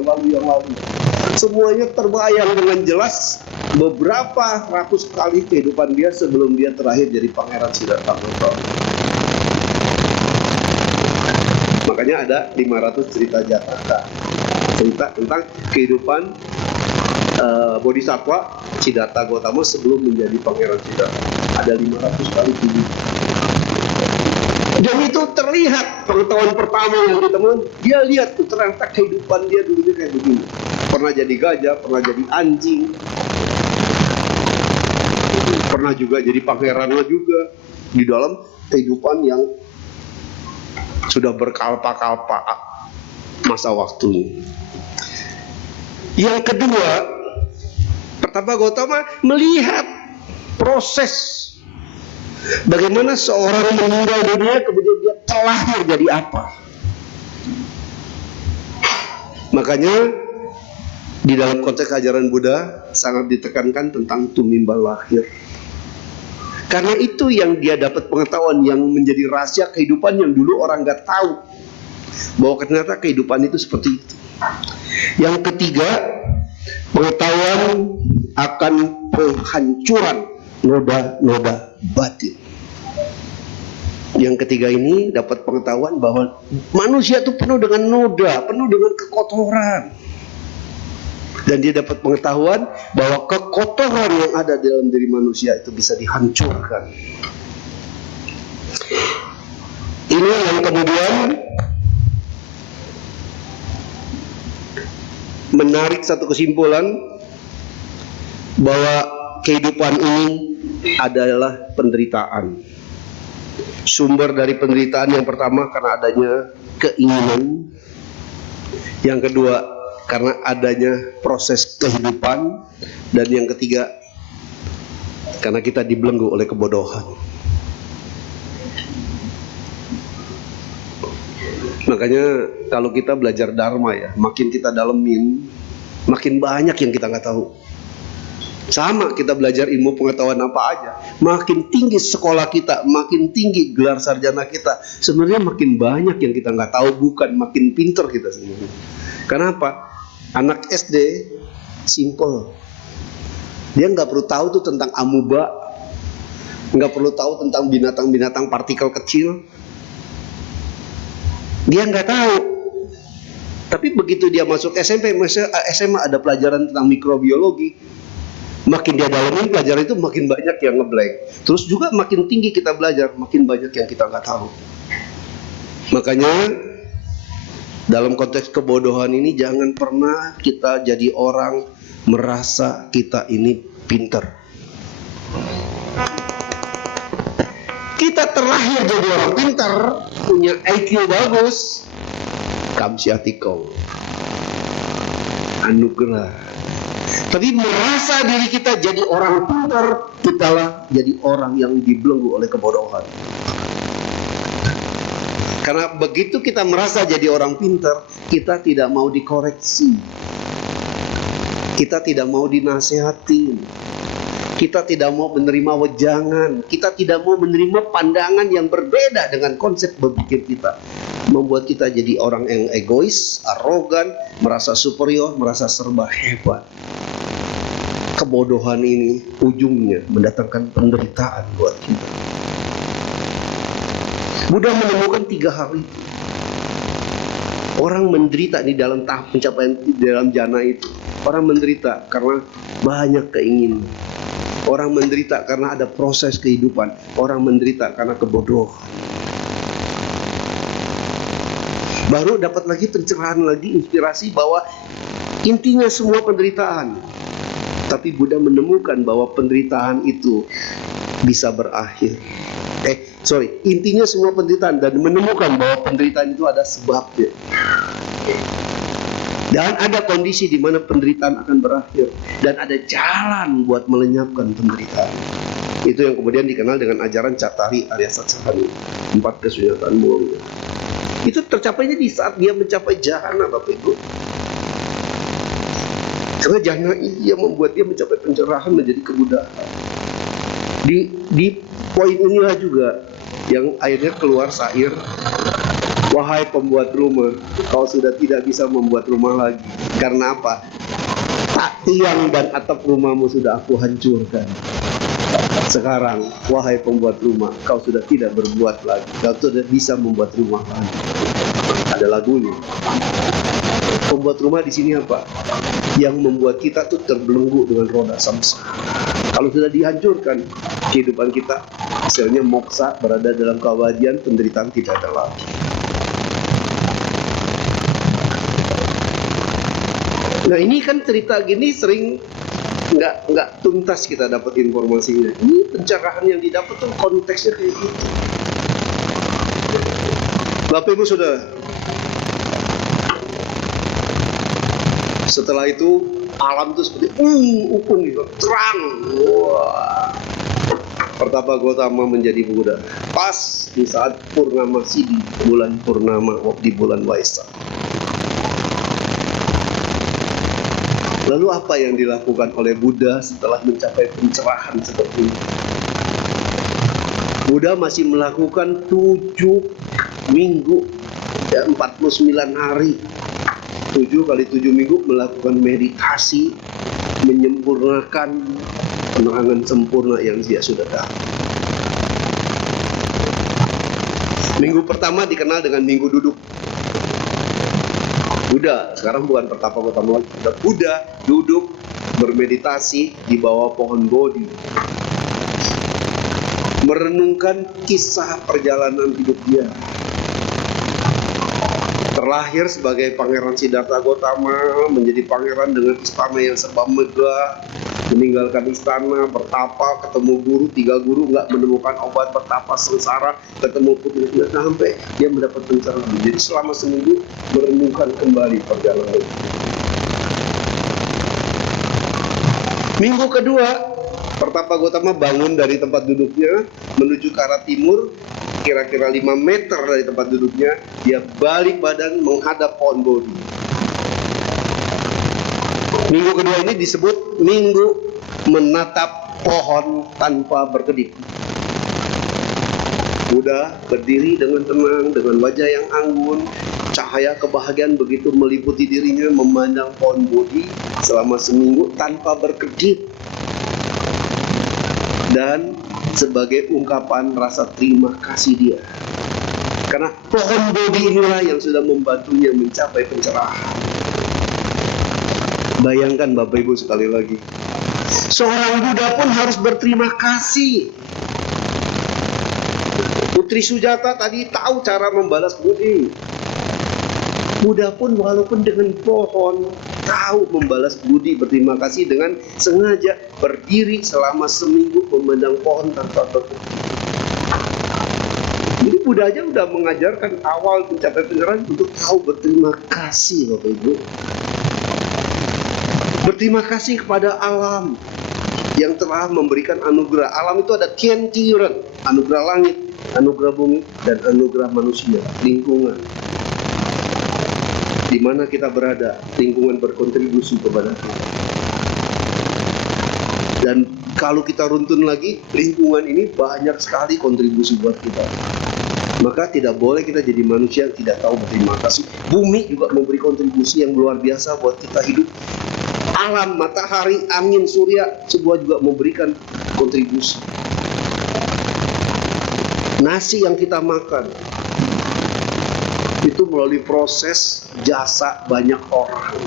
Semuanya terbayang dengan jelas beberapa ratus kali kehidupan dia sebelum dia terakhir jadi Pangeran Siddhartha Gautama. Makanya ada 500 cerita Jataka, cerita tentang kehidupan Bodhisattva Siddhartha Gautama sebelum menjadi Pangeran Siddhartha. Ada 500 kali ini. Dan itu terlihat pengetahuan pertama yang ditemukan. Dia lihat tuh ternyata kehidupan dia dulunya kayak begini. Pernah jadi gajah, pernah jadi anjing, pernah juga jadi pangerannya juga di dalam kehidupan yang sudah berkalpa-kalpa masa waktunya. Yang kedua, pertama Gautama melihat proses bagaimana seorang meninggal dunia kemudian dia terlahir jadi apa. Makanya di dalam konteks ajaran Buddha sangat ditekankan tentang tumimbal lahir. Karena itu yang dia dapat pengetahuan yang menjadi rahasia kehidupan yang dulu orang nggak tahu. Bahwa ternyata kehidupan itu seperti itu. Yang ketiga, pengetahuan akan penghancuran noda-noda batin. Yang ketiga ini dapat pengetahuan bahwa manusia itu penuh dengan noda, penuh dengan kekotoran. Dan dia dapat pengetahuan bahwa kekotoran yang ada dalam diri manusia itu bisa dihancurkan. Ini yang kemudian menarik satu kesimpulan bahwa kehidupan ini adalah penderitaan. Sumber dari penderitaan yang pertama karena adanya keinginan. Yang kedua karena adanya proses kehidupan. Dan yang ketiga karena kita dibelenggu oleh kebodohan. Makanya kalau kita belajar Dharma ya, makin kita dalemin, makin banyak yang kita nggak tahu. Sama kita belajar ilmu pengetahuan apa aja, makin tinggi sekolah kita, makin tinggi gelar sarjana kita, sebenarnya makin banyak yang kita nggak tahu, bukan makin pinter kita sebenarnya. Kenapa? Anak SD simple, dia nggak perlu tahu tuh tentang amuba, nggak perlu tahu tentang binatang-binatang partikel kecil, dia nggak tahu. Tapi begitu dia masuk SMP, SMA ada pelajaran tentang mikrobiologi. Makin dia dalamin pelajaran itu makin banyak yang ngeblank. Terus juga makin tinggi kita belajar, makin banyak yang kita nggak tahu. Makanya dalam konteks kebodohan ini jangan pernah kita jadi orang merasa kita ini pinter. Kita terlahir jadi orang pinter, punya IQ bagus, kamsiatiko, anugerah. Tapi merasa diri kita jadi orang pintar, kitalah jadi orang yang dibelenggu oleh kebodohan. Karena begitu kita merasa jadi orang pintar, kita tidak mau dikoreksi, kita tidak mau dinasehati, kita tidak mau menerima wejangan, kita tidak mau menerima pandangan yang berbeda dengan konsep berpikir kita. Membuat kita jadi orang yang egois, arogan, merasa superior, merasa serba hebat. Kebodohan ini ujungnya mendatangkan penderitaan buat kita. Buddha menemukan 3 hal itu. Orang menderita di dalam tahap pencapaian di dalam jana itu. Orang menderita karena banyak keinginan. Orang menderita karena ada proses kehidupan. Orang menderita karena kebodohan. Baru dapat lagi pencerahan lagi, inspirasi bahwa intinya semua penderitaan. Tapi Buddha menemukan bahwa penderitaan itu bisa berakhir. Intinya semua penderitaan, dan menemukan bahwa penderitaan itu ada sebabnya. Dan ada kondisi di mana penderitaan akan berakhir, dan ada jalan buat melenyapkan penderitaan. Itu yang kemudian dikenal dengan ajaran Cattari Arya Satsahani, 4 kesunatan mulia. Itu tercapainya di saat dia mencapai jhana, Bapak Ibu. Karena jhana ini yang membuat dia mencapai pencerahan menjadi kebuddhaan. Di poin inilah juga yang akhirnya keluar syair Wahai pembuat rumah, kau sudah tidak bisa membuat rumah lagi. Karena apa? Tiang dan atap rumahmu sudah aku hancurkan. Sekarang, wahai pembuat rumah, kau sudah tidak berbuat lagi. Kau sudah bisa membuat rumah lagi. Ada lagunya. Pembuat rumah di sini apa? Yang membuat kita tuh terbelenggu dengan roda samsara. Kalau sudah dihancurkan, kehidupan kita hasilnya moksa, berada dalam keabadian, penderitaan tidak ada lagi. Nah, ini kan cerita gini sering nggak tuntas kita dapat informasinya. Ini pencerahan yang didapat tuh konteksnya kayak gitu. Bapak Ibu Saudara, setelah itu alam itu seperti ukun gitu, terang. Wah. Pertapa Gotama menjadi Buddha pas di saat purnama Sidi, bulan purnama di bulan Waisak. Lalu apa yang dilakukan oleh Buddha setelah mencapai pencerahan seperti ini? Buddha masih melakukan 7 minggu, ya 49 hari. 7 kali 7 minggu melakukan meditasi, menyempurnakan penerangan sempurna yang dia sudah dapat. Minggu pertama dikenal dengan minggu duduk. Buddha, sekarang bukan Pertapa Gotama lagi, Buddha duduk bermeditasi di bawah pohon Bodhi, merenungkan kisah perjalanan hidup dia. Terlahir sebagai Pangeran Siddhartha Gautama, menjadi pangeran dengan istana yang serba megah, meninggalkan istana, bertapa, ketemu guru, 3 guru, nggak menemukan obat, bertapa sengsara, ketemu putri, nggak sampai dia mendapat pencerahan. Jadi selama seminggu merenungkan kembali perjalanan. Minggu kedua, Pertapa Gautama bangun dari tempat duduknya menuju ke arah timur, kira-kira 5 meter dari tempat duduknya, dia balik badan menghadap pohon Bodhi. Minggu kedua ini disebut minggu menatap pohon tanpa berkedip. Buddha berdiri dengan tenang, dengan wajah yang anggun, cahaya kebahagiaan begitu meliputi dirinya, memandang pohon Bodhi selama seminggu tanpa berkedip. Dan sebagai ungkapan rasa terima kasih dia, karena pohon Bodhi inilah yang sudah membantunya mencapai pencerahan. Bayangkan Bapak Ibu sekali lagi, seorang Buddha pun harus berterima kasih. Putri Sujata tadi tahu cara membalas budi. Buddha pun walaupun dengan pohon tahu membalas budi, berterima kasih dengan sengaja berdiri selama seminggu memandang pohon tanpa berkedip. Jadi Buddha aja udah mengajarkan awal mencapai pencerahan untuk tahu berterima kasih, Bapak Ibu. Berterima kasih kepada alam yang telah memberikan anugerah. Alam itu ada tian-tiran, anugerah langit, anugerah bumi, dan anugerah manusia, lingkungan. Di mana kita berada, lingkungan berkontribusi kepada kita. Dan kalau kita runtun lagi, lingkungan ini banyak sekali kontribusi buat kita. Maka tidak boleh kita jadi manusia yang tidak tahu berterima kasih. Bumi juga memberi kontribusi yang luar biasa buat kita hidup. Alam, matahari, angin, surya, semua juga memberikan kontribusi. Nasi yang kita makan itu melalui proses jasa banyak orang.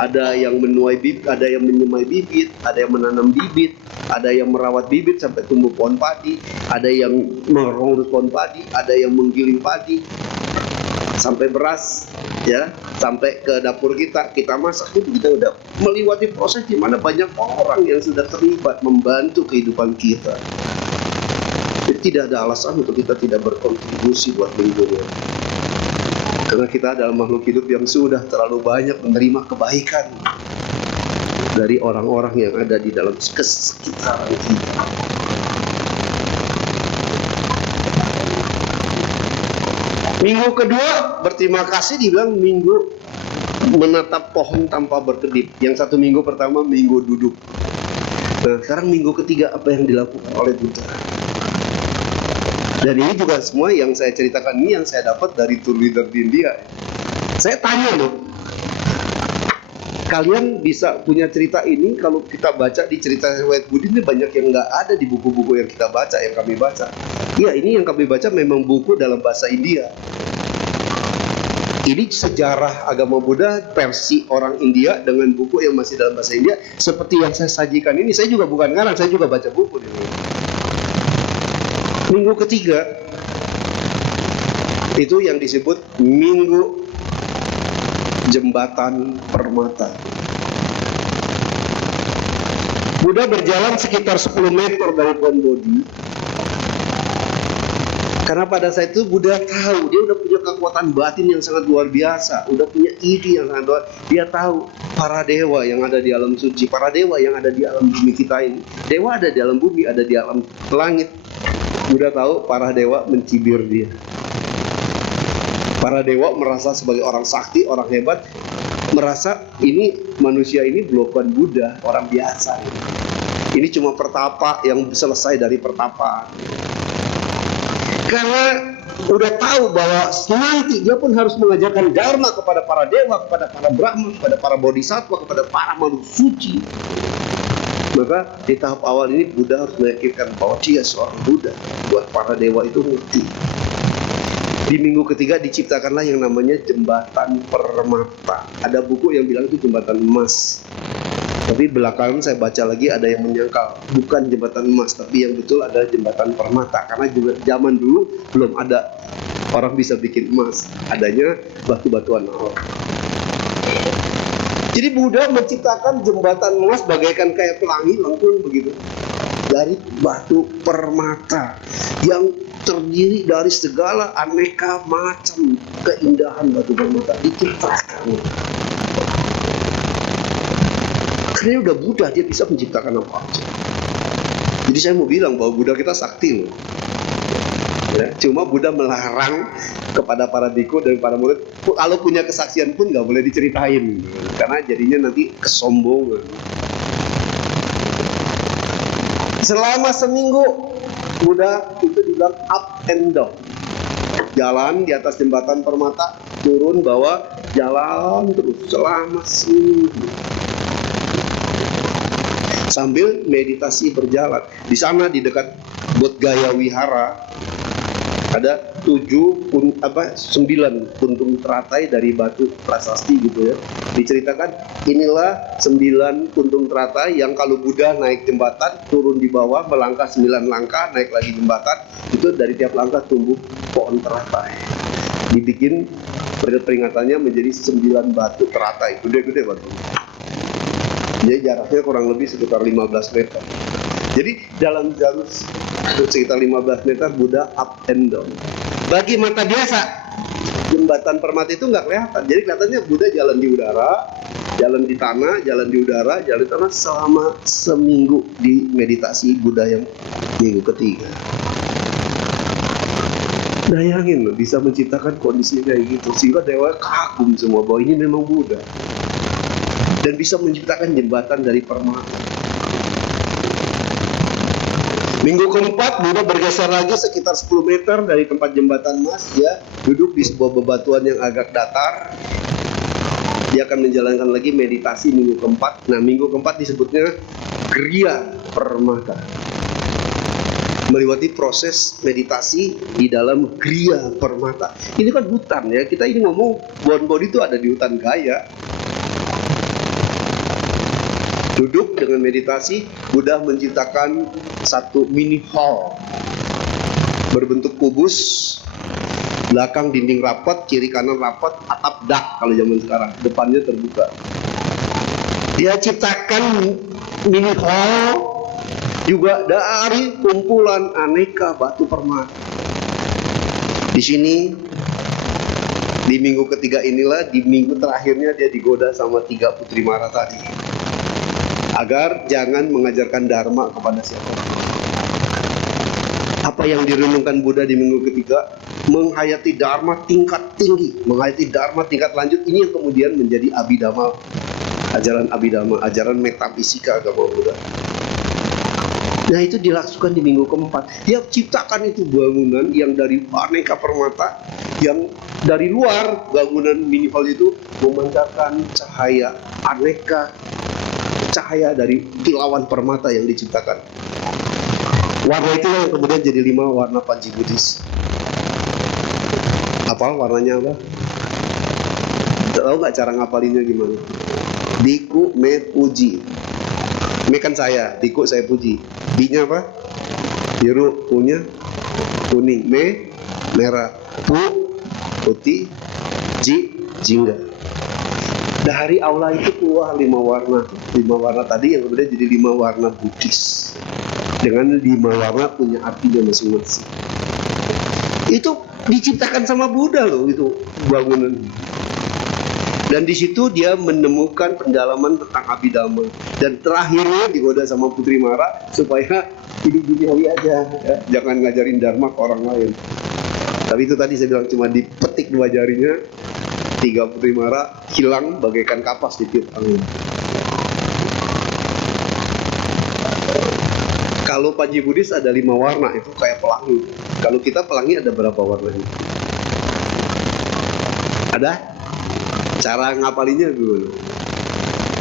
Ada yang menuai bibit, ada yang menyemai bibit, ada yang menanam bibit, ada yang merawat bibit sampai tumbuh pohon padi, ada yang mengurus pohon padi, ada yang menggiling padi sampai beras, ya, sampai ke dapur kita masak. Itu kita udah melewati proses di mana banyak orang yang sudah terlibat membantu kehidupan kita. Jadi tidak ada alasan untuk kita tidak berkontribusi buat lingkungan. Karena kita adalah makhluk hidup yang sudah terlalu banyak menerima kebaikan dari orang-orang yang ada di dalam sekitar kita. Minggu kedua berterima kasih dibilang minggu menatap pohon tanpa berkedip. Yang 1 minggu pertama minggu duduk. Nah sekarang minggu ketiga apa yang dilakukan oleh Buddha? Dan ini juga semua yang saya ceritakan ini yang saya dapat dari tour leader di India. Saya tanya loh, kalian bisa punya cerita ini kalau kita baca di cerita riwayat Budi ini banyak yang nggak ada di buku-buku yang kita baca, yang kami baca. Iya, ini yang kami baca memang buku dalam bahasa India. Ini sejarah agama Buddha versi orang India dengan buku yang masih dalam bahasa India. Seperti yang saya sajikan ini, saya juga bukan ngarang, saya juga baca buku ini. Minggu ketiga itu yang disebut Minggu Jembatan Permata. Buddha berjalan sekitar 10 meter dari pohon Bodhi. Karena pada saat itu Buddha tahu, dia udah punya kekuatan batin yang sangat luar biasa, udah punya ide yang sangat luar. Dia tahu para dewa yang ada di alam suci, para dewa yang ada di alam bumi kita ini. Dewa ada di alam bumi, ada di alam langit. Buddha tahu para dewa mencibir dia. Para dewa merasa sebagai orang sakti, orang hebat, merasa ini manusia ini bukan Buddha, orang biasa. Ini cuma pertapa yang selesai dari pertapaan. Karena udah tahu bahwa nanti dia pun harus mengajarkan dharma kepada para dewa, kepada para brahma, kepada para bodhisattva, kepada para makhluk suci. Maka di tahap awal ini Buddha harus meyakinkan bahwa dia seorang Buddha. Buat para dewa itu ngerti. Di minggu ketiga diciptakanlah yang namanya jembatan permata. Ada buku yang bilang itu jembatan emas. Tapi belakangan saya baca lagi ada yang menyangkal bukan jembatan emas, tapi yang betul adalah jembatan permata. Karena juga zaman dulu belum ada orang bisa bikin emas, adanya batu-batuan alam. Jadi Buddha menciptakan jembatan emas bagaikan kayak pelangi lengkung begitu dari batu permata yang terdiri dari segala aneka macam keindahan batu permata diciptakan. Karena udah Buddha, dia bisa menciptakan apa aja. Jadi saya mau bilang bahwa Buddha kita sakti loh. Ya, cuma Buddha melarang kepada para biku dan para murid kalau punya kesaksian pun nggak boleh diceritain, karena jadinya nanti kesombongan. Selama seminggu Buddha itu dibilang up and down, jalan di atas jembatan permata, turun bawah, jalan terus selama seminggu sambil meditasi berjalan. Di sana di dekat Bodh Gaya Wihara ada 9 puntung teratai dari batu prasasti gitu ya. Diceritakan inilah 9 puntung teratai yang kalau Buddha naik jembatan, turun di bawah, melangkah 9 langkah, naik lagi jembatan, itu dari tiap langkah tumbuh pohon teratai. Dibikin peringatannya menjadi 9 batu teratai, gede-gede batu. Jadi jaraknya kurang lebih sekitar 15 meter. Jadi dalam jalur sekitar 15 meter Buddha up and down. Bagi mata biasa jembatan permata itu nggak kelihatan. Jadi kelihatannya Buddha jalan di udara, jalan di tanah, jalan di udara, jalan di tanah selama seminggu di meditasi Buddha yang minggu ketiga. Bayangin loh, bisa menciptakan kondisi kayak gitu sehingga dewa kagum semua bahwa ini memang Buddha. Dan bisa menciptakan jembatan dari permata. Minggu keempat Buddha bergeser lagi sekitar 10 meter dari tempat jembatan emas. Dia duduk di sebuah bebatuan yang agak datar. Dia akan menjalankan lagi meditasi minggu keempat. Nah, minggu keempat disebutnya Kriya Permata. Melewati proses meditasi di dalam Kriya Permata. Ini kan hutan ya. Kita ini ngomong Bon Bodhi itu ada di hutan Gaya. Duduk dengan meditasi, Buddha menciptakan satu mini hall berbentuk kubus, belakang dinding rapat, kiri kanan rapat, atap dak kalau zaman sekarang, depannya terbuka. Dia ciptakan mini hall juga dari kumpulan aneka batu permata. Di sini di minggu ketiga inilah, di minggu terakhirnya dia digoda sama 3 putri Mara tadi. Agar jangan mengajarkan dharma kepada siapapun. Apa yang direnungkan Buddha di minggu ketiga? Menghayati dharma tingkat tinggi, menghayati dharma tingkat lanjut. Ini yang kemudian menjadi Abhidhamma, ajaran Abhidhamma, ajaran metafisika agama Buddha. Nah, itu dilakukan di minggu keempat. Dia ciptakan itu bangunan yang dari aneka permata, yang dari luar bangunan minimal itu memancarkan cahaya, aneka cahaya dari kilauan permata yang diciptakan. Warna itu yang kemudian jadi 5 warna Panji Buddhis. Apa warnanya apa? Tahu nggak cara ngapalinnya gimana? Biku me puji. Me kan saya, biku saya puji. Binya apa? Biru, punya kuning, me merah, pu putih, ji jingga. Dari aula itu keluar 5 warna tadi yang kemudian jadi 5 warna Buddhis. Dengan 5 warna punya artinya masing-masing. Itu diciptakan sama Buddha loh, itu bangunan. Dan di situ dia menemukan pendalaman tentang Abhidhamma. Dan terakhirnya digoda sama Putri Mara supaya hidup duniawi aja, ya. Jangan ngajarin Dharma ke orang lain. Tapi itu tadi saya bilang cuma dipetik 2 jarinya, 3 Putri Mara hilang bagaikan kapas di tiup angin. Kalau Panji Buddhis ada 5 warna, itu kayak pelangi. Kalau kita pelangi ada berapa warnanya? Ada? Cara ngapalinya dulu.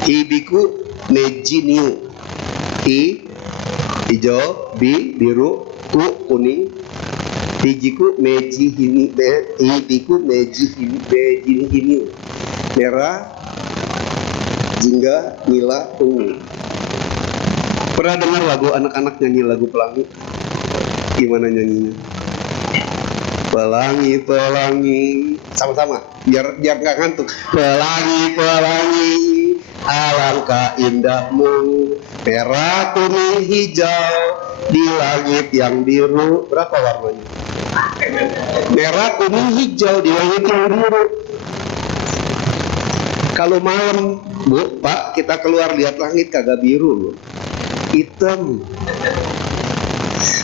Ibiku neji niu. I hijau, bi biru, ku kuning. Hijiku meji hini, ibiku meji hini, merah, jingga, nila, ungu. Pernah dengar lagu anak-anak nyanyi lagu pelangi? Gimana nyanyinya? Pelangi, pelangi, sama-sama, biar nggak ngantuk. Pelangi, pelangi, alangkah indahmu, merah, kuning, hijau, di langit yang biru. Berapa warnanya? Merah, kuning, hijau, di langit yang biru. Kalau malam, Bu, Pak, kita keluar lihat langit kagak biru loh, hitam.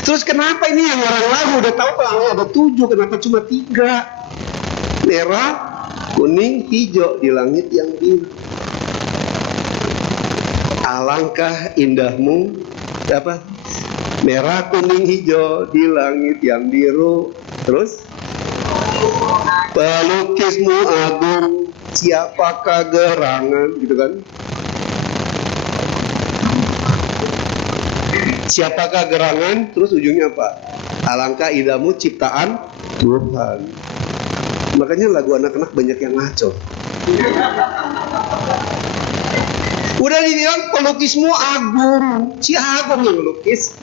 Terus kenapa ini yang orang lagu udah tahu pelangi ada 7, kenapa cuma 3? Merah, kuning, hijau di langit yang biru. Alangkah indahmu, apa? Merah, kuning, hijau di langit yang biru. Terus pelukismu agung, siapakah gerangan, gitu kan? Siapakah gerangan? Terus ujungnya apa? Alangkah indahmu ciptaan Tuhan. Makanya lagu anak-anak banyak yang ngaco. Udah dibilang pelukismu agung, si agung yang melukis.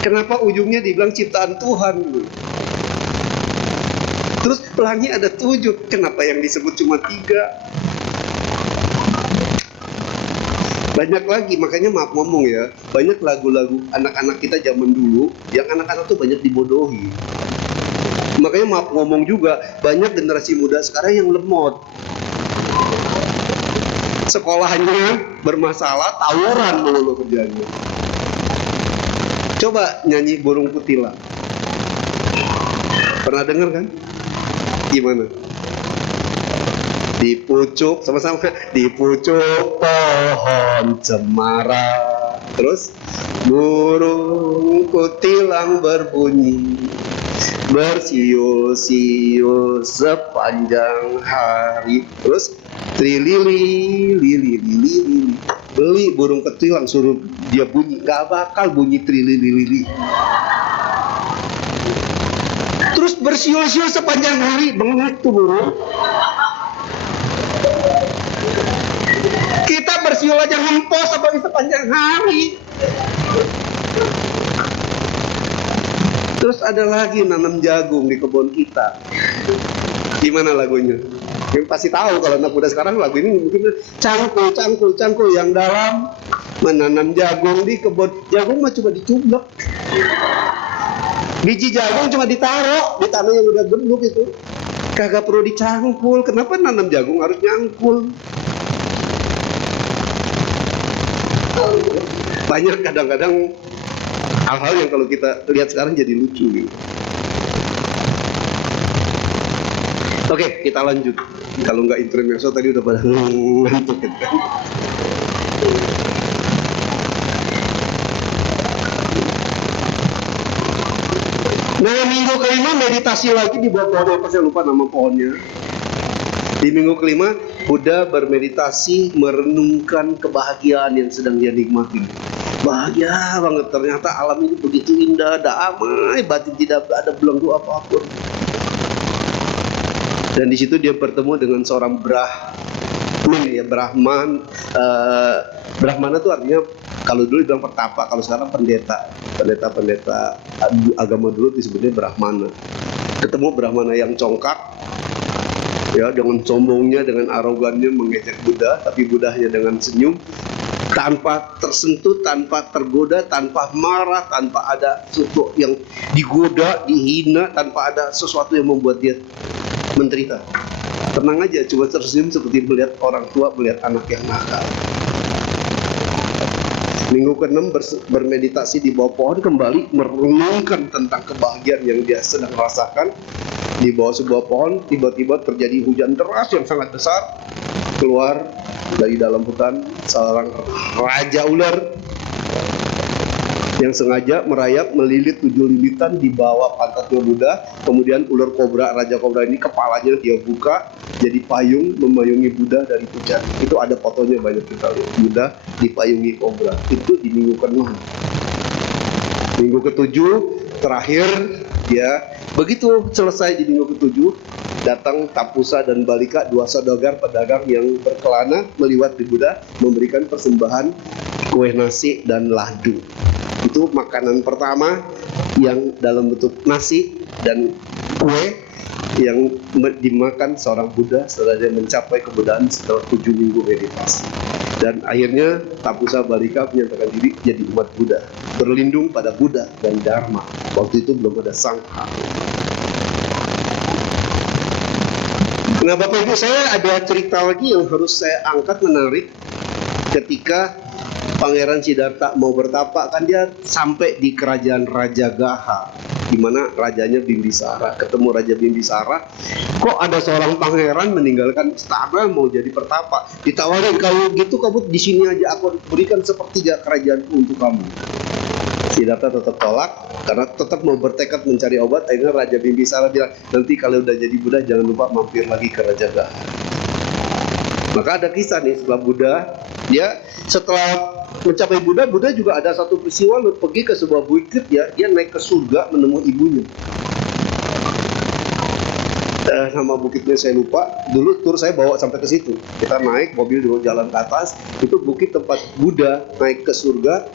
Kenapa ujungnya dibilang ciptaan Tuhan? Terus pelangi ada 7, kenapa yang disebut cuma 3? Banyak lagi, makanya maaf ngomong ya, banyak lagu-lagu anak-anak kita zaman dulu yang anak-anak tuh banyak dibodohi. Makanya maaf ngomong juga, banyak generasi muda sekarang yang lemot. Sekolahnya bermasalah, tawuran mulu kerjanya. Coba nyanyi Burung Kutilang. Pernah dengar kan? Gimana? Di pucuk, sama-sama, di pucuk pohon cemara. Terus burung kutilang berbunyi, bersiul-siul sepanjang hari. Terus trilili, lili, lili, lili. Beli burung kutilang, suruh dia bunyi, gak bakal bunyi trilili, lili. Terus bersiul-siul sepanjang hari, bengek tuh burung. Kita bersiul aja ngempos apalagi sepanjang hari. Terus ada lagi nanam jagung di kebun kita. Gimana lagunya? Yang pasti tahu kalau anak muda sekarang lagu ini mungkin cangkul, cangkul, cangkul yang dalam menanam jagung di kebun. Jagung mah cuma dicublek. Biji jagung cuma ditaruh di tanah yang udah genduk itu. Kagak perlu dicangkul. Kenapa nanam jagung harus nyangkul? Banyak kadang-kadang hal-hal yang kalau kita lihat sekarang jadi lucu gitu. Oke, kita lanjut. Kalau nggak intermezzo tadi udah pada ngantuk gitu kan. Nah, minggu kelima meditasi lagi di bawah pohon apa, saya lupa nama pohonnya. Di minggu kelima, Buddha bermeditasi merenungkan kebahagiaan yang sedang dia nikmati. Bahagia banget, ternyata alam ini begitu indah, damai, batin tidak ada belenggu apapun. Dan di situ dia bertemu dengan seorang Brahman. Brahmana itu artinya, kalau dulu bilang pertapa, kalau sekarang pendeta agama dulu disebutnya Brahmana. Ketemu Brahmana yang congkak, ya, dengan sombongnya, dengan arogannya mengejek Buddha, tapi Buddha hanya dengan senyum, tanpa tersentuh, tanpa tergoda, tanpa marah, tanpa ada sesuatu yang digoda, dihina, tanpa ada sesuatu yang membuat dia menderita. Tenang aja, cuma tersenyum seperti melihat orang tua melihat anak yang nakal. Minggu ke-6 bermeditasi di bawah pohon, kembali merenungkan tentang kebahagiaan yang dia sedang rasakan. Di bawah sebuah pohon, tiba-tiba terjadi hujan deras yang sangat besar. Keluar dari dalam hutan seorang raja ular yang sengaja merayap melilit 7 lilitan di bawah pantatnya Buddha. Kemudian ular kobra, raja kobra ini kepalanya dia buka jadi payung memayungi Buddha dari hujan. Itu ada fotonya banyak kita lihat, Buddha dipayungi kobra. Itu di minggu ke-6. Minggu ke-7 terakhir, ya, begitu selesai di minggu ke-7, datang Tapusa dan Balika, 2 saudagar pedagang yang berkelana meliwati Buddha, memberikan persembahan kue nasi dan ladu. Itu makanan pertama yang dalam bentuk nasi dan kue yang dimakan seorang Buddha setelah dia mencapai kebuddhaan setelah 7 minggu meditasi. Dan akhirnya Tapusa Balika menyatakan diri jadi umat Buddha, berlindung pada Buddha dan Dharma. Waktu itu belum ada Sangha. Nah, Bapak Ibu, saya ada cerita lagi yang harus saya angkat, menarik. Ketika Pangeran Siddhartha mau bertapa, kan dia sampai di kerajaan Raja Gaha, di mana rajanya Bimbisara. Ketemu Raja Bimbisara, kok ada seorang pangeran meninggalkan istana mau jadi pertapa. Ditawarin, kalau gitu kamu di sini aja, aku berikan sepertiga kerajaanku untuk kamu. Siddhartha tetap tolak karena tetap mau bertekad mencari obat. Akhirnya Raja Bimbisara bilang, nanti kalau udah jadi Buddha jangan lupa mampir lagi ke Raja Gaha. Maka ada kisah nih, setelah Buddha, dia setelah mencapai Buddha, Buddha juga ada satu peristiwa, pergi ke sebuah bukit, ya, dia naik ke surga menemui ibunya. Nama bukitnya saya lupa. Dulu tur saya bawa sampai ke situ. Kita naik mobil dulu jalan ke atas, itu bukit tempat Buddha naik ke surga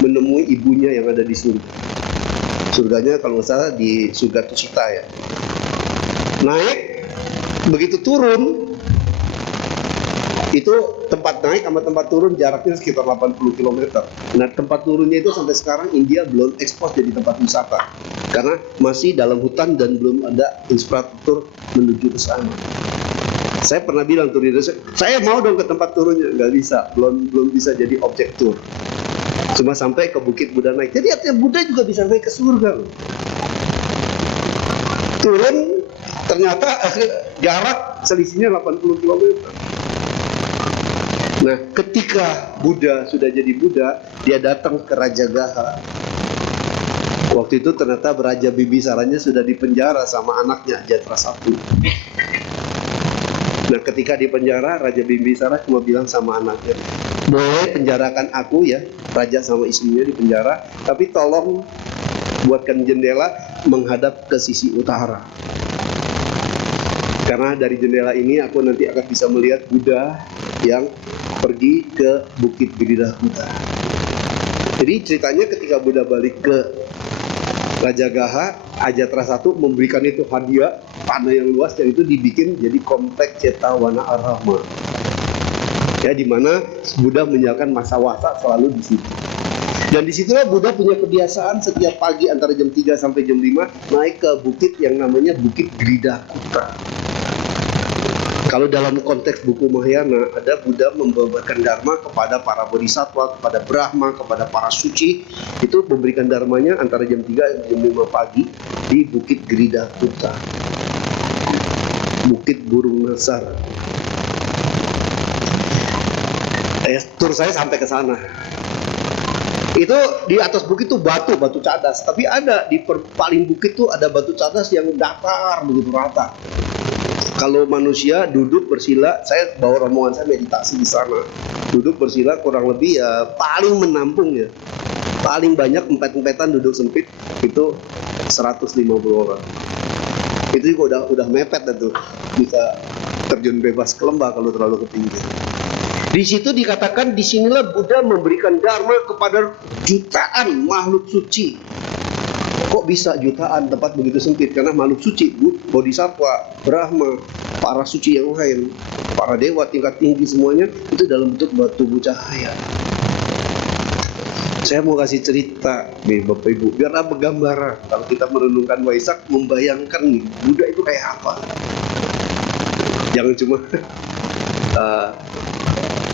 menemui ibunya yang ada di surga. Surganya kalau nggak salah di surga Tusita, ya. Naik, begitu turun, itu tempat naik sama tempat turun jaraknya sekitar 80 km. Nah, tempat turunnya itu sampai sekarang India belum ekspos jadi tempat wisata karena masih dalam hutan dan belum ada infrastruktur menuju ke sana. Saya pernah bilang tur Indonesia, saya mau dong ke tempat turunnya, nggak bisa, belum bisa jadi objek tur. Cuma sampai ke bukit Buddha naik. Jadi artinya Buddha juga bisa naik ke surga. Turun, ternyata jarak selisihnya 80 km. Nah, ketika Buddha sudah jadi Buddha, dia datang ke Raja Gaha. Waktu itu ternyata Raja Bimbisaranya sudah dipenjara sama anaknya Ajatasattu. Nah, ketika di penjara, Raja Bimbisara cuma bilang sama anaknya, boleh penjarakan aku, ya, raja sama istrinya di penjara, tapi tolong buatkan jendela menghadap ke sisi utara. Karena dari jendela ini aku nanti akan bisa melihat Buddha yang pergi ke Bukit Bridhakuta. Jadi ceritanya ketika Buddha balik ke Raja Gaha, Ajatasattu memberikan itu hadiah tanah yang luas, dan itu dibikin jadi kompleks Cetawana Arama. Ya, di mana Buddha menjalankan masa wasa selalu di situ. Dan disitulah Buddha punya kebiasaan setiap pagi antara jam 3 sampai jam 5 naik ke bukit yang namanya Bukit Bridhakuta. Kalau dalam konteks buku Mahayana, ada Buddha membawakan dharma kepada para bodhisattva, kepada Brahma, kepada para suci. Itu memberikan dharmanya antara jam 3 dan jam 5 pagi di Bukit Bridhakuta, Bukit Burung Nasar. Tur saya sampai ke sana. Itu di atas bukit tuh batu cadas, tapi ada di paling bukit tuh ada batu cadas yang datar begitu rata. Kalau manusia duduk bersila, saya bawa rombongan saya meditasi di sana. Duduk bersila kurang lebih ya paling menampung ya. Paling banyak empet-empetan duduk sempit itu 150 orang. Itu juga udah mepet itu, bisa terjun bebas ke lembah kalau terlalu ketinggian. Di situ dikatakan disinilah Buddha memberikan dharma kepada jutaan makhluk suci. Kok bisa jutaan, tempat begitu sempit? Karena makhluk suci, Bodhisattva, Brahma, para suci yang lain, para dewa tingkat tinggi semuanya itu dalam bentuk tubuh cahaya. Saya mau kasih cerita nih Bapak Ibu, biar apa gambaran kalau kita merenungkan Waisak, membayangkan nih Buddha itu kayak apa. Jangan cuma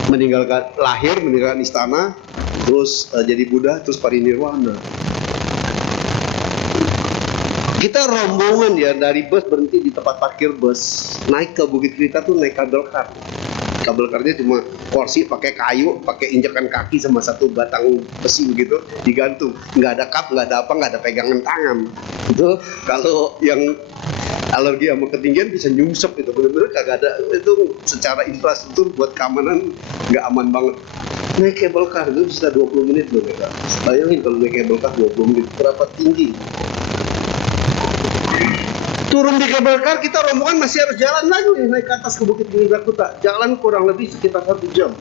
meninggalkan istana, terus jadi Buddha, terus parinirwana. Kita rombongan ya dari bus berhenti di tempat parkir bus, naik ke Bukit Krita tuh naik kabel car. Kabel karnya cuma kursi pakai kayu, pakai injakan kaki sama satu batang besi begitu digantung. Nggak ada kap, nggak ada apa, nggak ada pegangan tangan. Itu kalau yang alergi sama ketinggian bisa nyungsep itu, bener-bener kagak ada. Itu secara infrastruktur buat keamanan nggak aman banget. Naik kabel car itu bisa 20 menit loh mereka. Bayangin kalau naik kabel car 20 menit, berapa tinggi. Turun di kabel car, kita rombongan masih harus jalan lagi naik ke atas ke Bukit Gindakuta. Jalan kurang lebih sekitar 1 jam.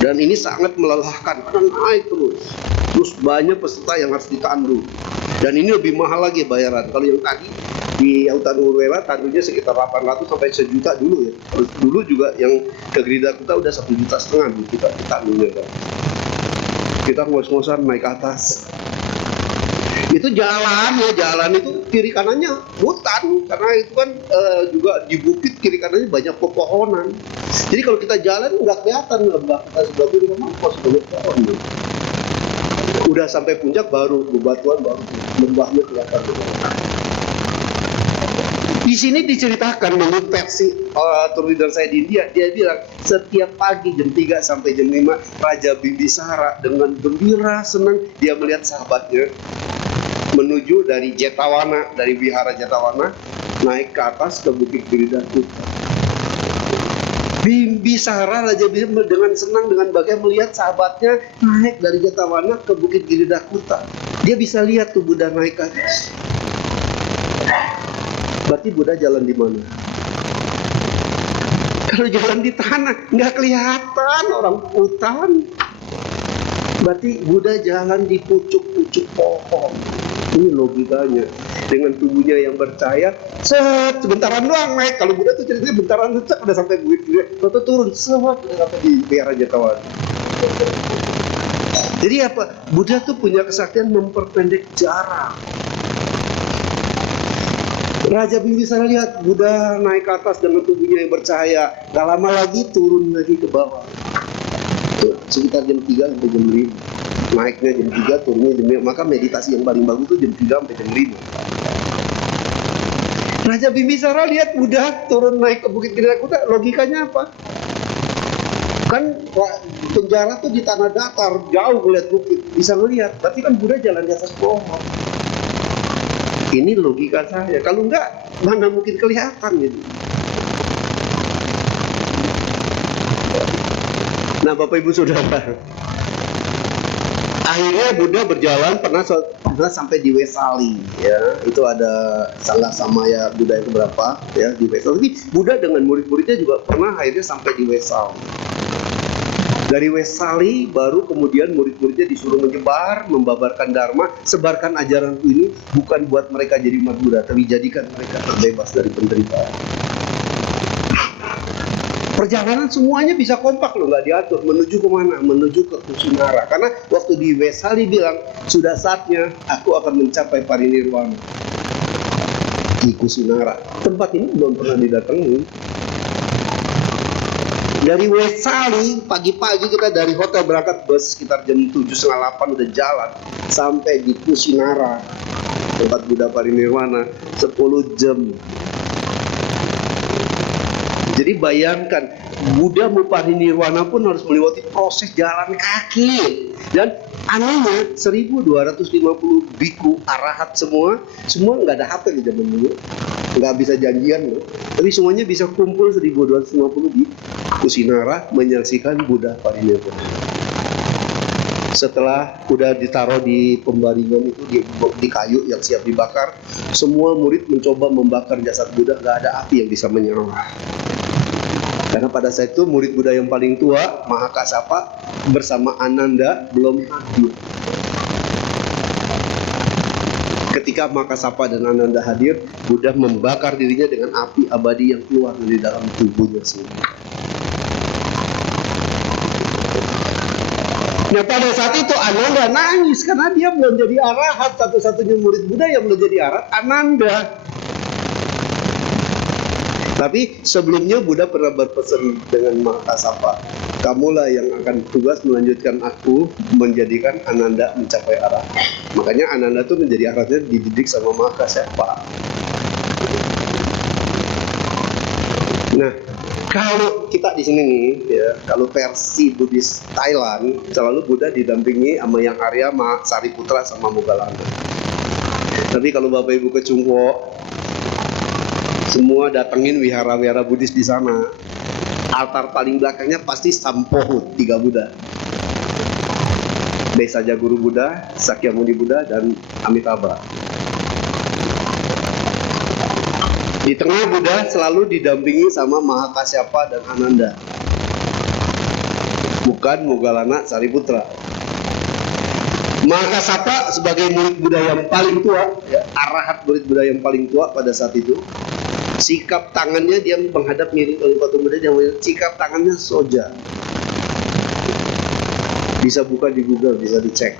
Dan ini sangat melelahkan karena naik terus banyak peserta yang harus ditandu. Dan ini lebih mahal lagi bayaran. Kalau yang tadi di Hutan Urwela tandunya sekitar 800 sampai 1 juta dulu ya. Dulu juga yang ke Gindakuta udah 1,5 juta kita tandunya kan. Kita ngos-ngosan naik ke atas. Itu jalan itu kiri kanannya hutan, karena itu kan juga di bukit kiri kanannya banyak pepohonan. Jadi kalau kita jalan nggak kelihatan lembah kita sebelah kiri kanan banyak pohon. Udah sampai puncak baru bebatuan, baru lembahnya kelihatan. Di sini diceritakan menurut versi tour leader saya di India, dia bilang setiap pagi jam 3 sampai jam 5 Raja Bimbisara dengan gembira senang dia melihat sahabatnya menuju dari Jetawana, dari Wihara Jetawana naik ke atas ke Bukit Gindakuta. Bimbisara, Raja Bimbisara dengan senang, dengan bangga melihat sahabatnya naik dari Jetawana ke Bukit Gindakuta. Dia bisa lihat tuh Buddha naik ke atas. Berarti Buddha jalan di mana? Kalau jalan di tanah nggak kelihatan, orang hutan. Berarti Buddha jalan di pucuk-pucuk pohon. Ini logikanya. Dengan tubuhnya yang bercahaya, sebentaran doang naik. Kalau Buddha tuh ceritanya bentaran udah sampai Bukit Gindakuta, turun udah sampai di Wihara Jetawana. Jadi apa? Buddha tuh punya kesaktian memperpendek jarak. Raja Bimbisara lihat Buddha naik ke atas dengan tubuhnya yang bercahaya. Gak lama lagi turun lagi ke bawah. Itu sekitar jam 3 sampai jam 5. Naiknya jam 3, turunnya jam 5. Maka meditasi yang paling bagus itu jam 3 sampai jam 5. Raja Bimbisara lihat Buddha turun naik ke Bukit Gindakuta. Logikanya apa? Kan penjara tuh di tanah datar, jauh ngeliat bukit, bisa ngelihat. Berarti kan Buddha jalan di atas pohon. Ini logika saya. Kalau enggak, mana mungkin kelihatan gitu. Nah, Bapak Ibu Saudara, akhirnya Buddha berjalan pernah sampai di Wesali, ya. Itu ada Sangha Samaya Buddha yang keberapa, ya, di Wesali. Tapi Buddha dengan murid-muridnya juga pernah akhirnya sampai di Wesali. Dari Wesali baru kemudian murid-muridnya disuruh menyebar, membabarkan dharma, sebarkan ajaranku ini bukan buat mereka jadi umat Buddha, tapi jadikan mereka terbebas dari penderitaan. Perjalanan semuanya bisa kompak loh, nggak diatur. Menuju kemana? Menuju ke Kusinara. Karena waktu di Wesali bilang, sudah saatnya aku akan mencapai parinirwana di Kusinara. Tempat ini belum pernah didatangi. Dari Wesali, pagi-pagi kita dari hotel berangkat bus sekitar jam 7:30 udah jalan sampai di Kusinara, tempat Buddha parinirwana, 10 jam. Jadi Jadi bayangkan, Buddha mau parinirwana pun harus melewati proses jalan kaki. Dan anehnya 1250 biku arahat semua nggak ada HP di zaman dulu, nggak bisa janjian loh. Tapi semuanya bisa kumpul 1250 di Kusinara menyaksikan Buddha parinirwana. Setelah udah ditaruh di pembaringan itu di kayu yang siap dibakar, semua murid mencoba membakar jasad Buddha, nggak ada api yang bisa menyala. Karena pada saat itu murid Buddha yang paling tua, Mahakassapa bersama Ananda belum hadir. Ketika Mahakassapa dan Ananda hadir, Buddha membakar dirinya dengan api abadi yang keluar dari dalam tubuhnya sendiri. Nah pada saat itu Ananda nangis karena dia belum jadi arahat. Satu-satunya murid Buddha yang belum jadi arahat Ananda. Tapi sebelumnya Buddha pernah berpesan dengan Mahakassapa, kamulah yang akan tugas melanjutkan aku menjadikan Ananda mencapai arahat. Makanya Ananda tuh menjadi arahatnya dididik sama Mahakassapa. Nah, kalau kita di sini nih, ya, kalau versi Buddhis Thailand, selalu Buddha didampingi sama yang Arya, Sariputra, sama Moggallana. Tapi kalau Bapak Ibu ke Chungkwo, semua datengin wihara-wihara Buddhis di sana. Altar paling belakangnya pasti Sampohut, 3 Buddha. Besaja Guru Buddha, Sakyamuni Buddha, dan Amitabha. Di tengah Buddha selalu didampingi sama Mahakasyapa dan Ananda, bukan Moggallana Sariputra. Mahakasyapa sebagai murid Buddha yang paling tua, ya, arahat murid Buddha yang paling tua pada saat itu, sikap tangannya dia menghadap mirip oleh patung Buddha, sikap tangannya soja. Bisa buka di Google, bisa dicek.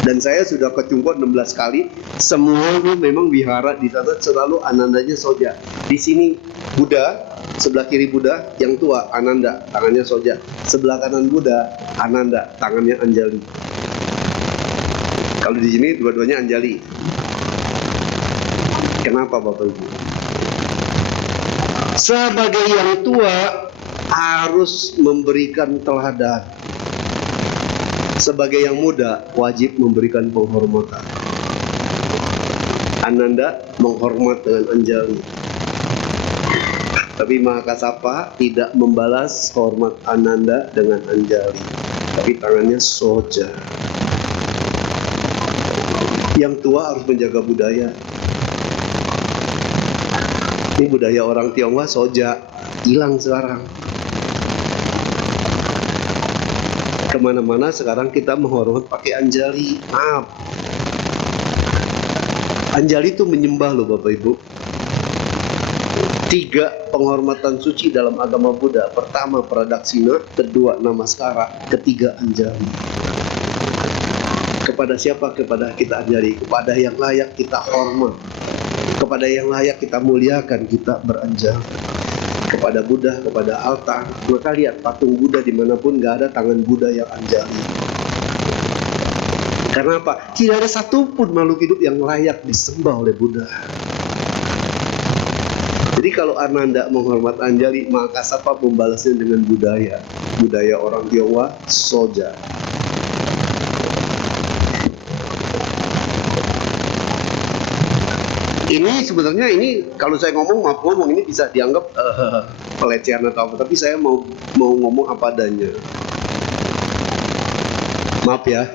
Dan saya sudah ke Chungkwo 16 kali, semuanya memang wihara di sana selalu Anandanya soja. Di sini Buddha, sebelah kiri Buddha yang tua Ananda, tangannya soja. Sebelah kanan Buddha Ananda, tangannya Anjali. Kalau di sini dua-duanya Anjali. Kenapa Bapak Ibu? Sebagai yang tua harus memberikan teladan. Sebagai yang muda wajib memberikan penghormatan. Ananda menghormat dengan Anjali. Tapi Mahakassapa tidak membalas hormat Ananda dengan Anjali, tapi tangannya soja. Yang tua harus menjaga budaya. Ini budaya orang Tionghoa soja, hilang sekarang. Kemana-mana sekarang kita menghormat pakai Anjali. Maaf, Anjali itu menyembah loh Bapak Ibu. 3 penghormatan suci dalam agama Buddha. Pertama Pradaksina, kedua Namaskara, ketiga Anjali. Kepada siapa? Kepada kita Anjali. Kepada yang layak kita hormat, kepada yang layak kita muliakan, kita beranjali. Kepada Buddha, kepada altar. Maka lihat patung Buddha dimanapun gak ada tangan Buddha yang Anjali. Karena apa? Tidak ada satupun makhluk hidup yang layak disembah oleh Buddha. Jadi kalau Ananda menghormat Anjali, Mahakassapa membalasnya dengan budaya. Budaya orang Tionghoa, soja. Ini sebenarnya kalau saya ngomong ini bisa dianggap pelecehan atau apa, tapi saya mau ngomong apa adanya. Maaf ya,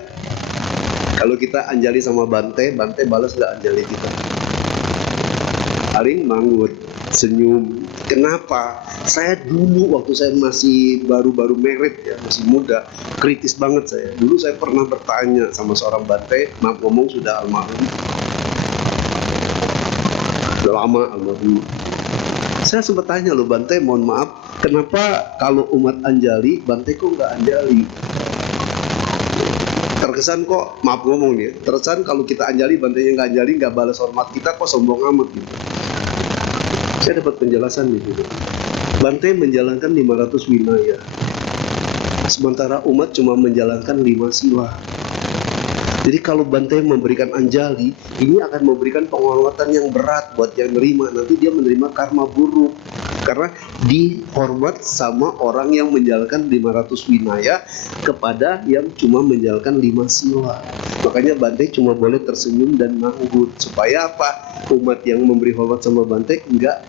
kalau kita Anjali sama Bante balas nggak Anjali kita? Paling manggut, senyum. Kenapa? Saya dulu waktu saya masih baru married ya, masih muda, kritis banget saya. Dulu saya pernah bertanya sama seorang Bante, maaf ngomong sudah almarhum. Sudah lama almarhum. Saya sempat tanya loh, Bante mohon maaf, kenapa kalau umat Anjali, Bante kok nggak Anjali? Terkesan kok, maaf ngomong nih, terkesan kalau kita Anjali, Bantenya nggak Anjali, nggak balas hormat kita, kok sombong amat gitu. Saya dapat penjelasan di situ. Bante menjalankan 500 winaya, sementara umat cuma menjalankan 5 sila. Jadi kalau Bante memberikan Anjali, ini akan memberikan penghormatan yang berat buat yang menerima. Nanti dia menerima karma buruk. Karena dihormat sama orang yang menjalankan 500 winaya kepada yang cuma menjalankan 5 sila. Makanya Bante cuma boleh tersenyum dan nganggur. Supaya apa? Umat yang memberi hormat sama Bante enggak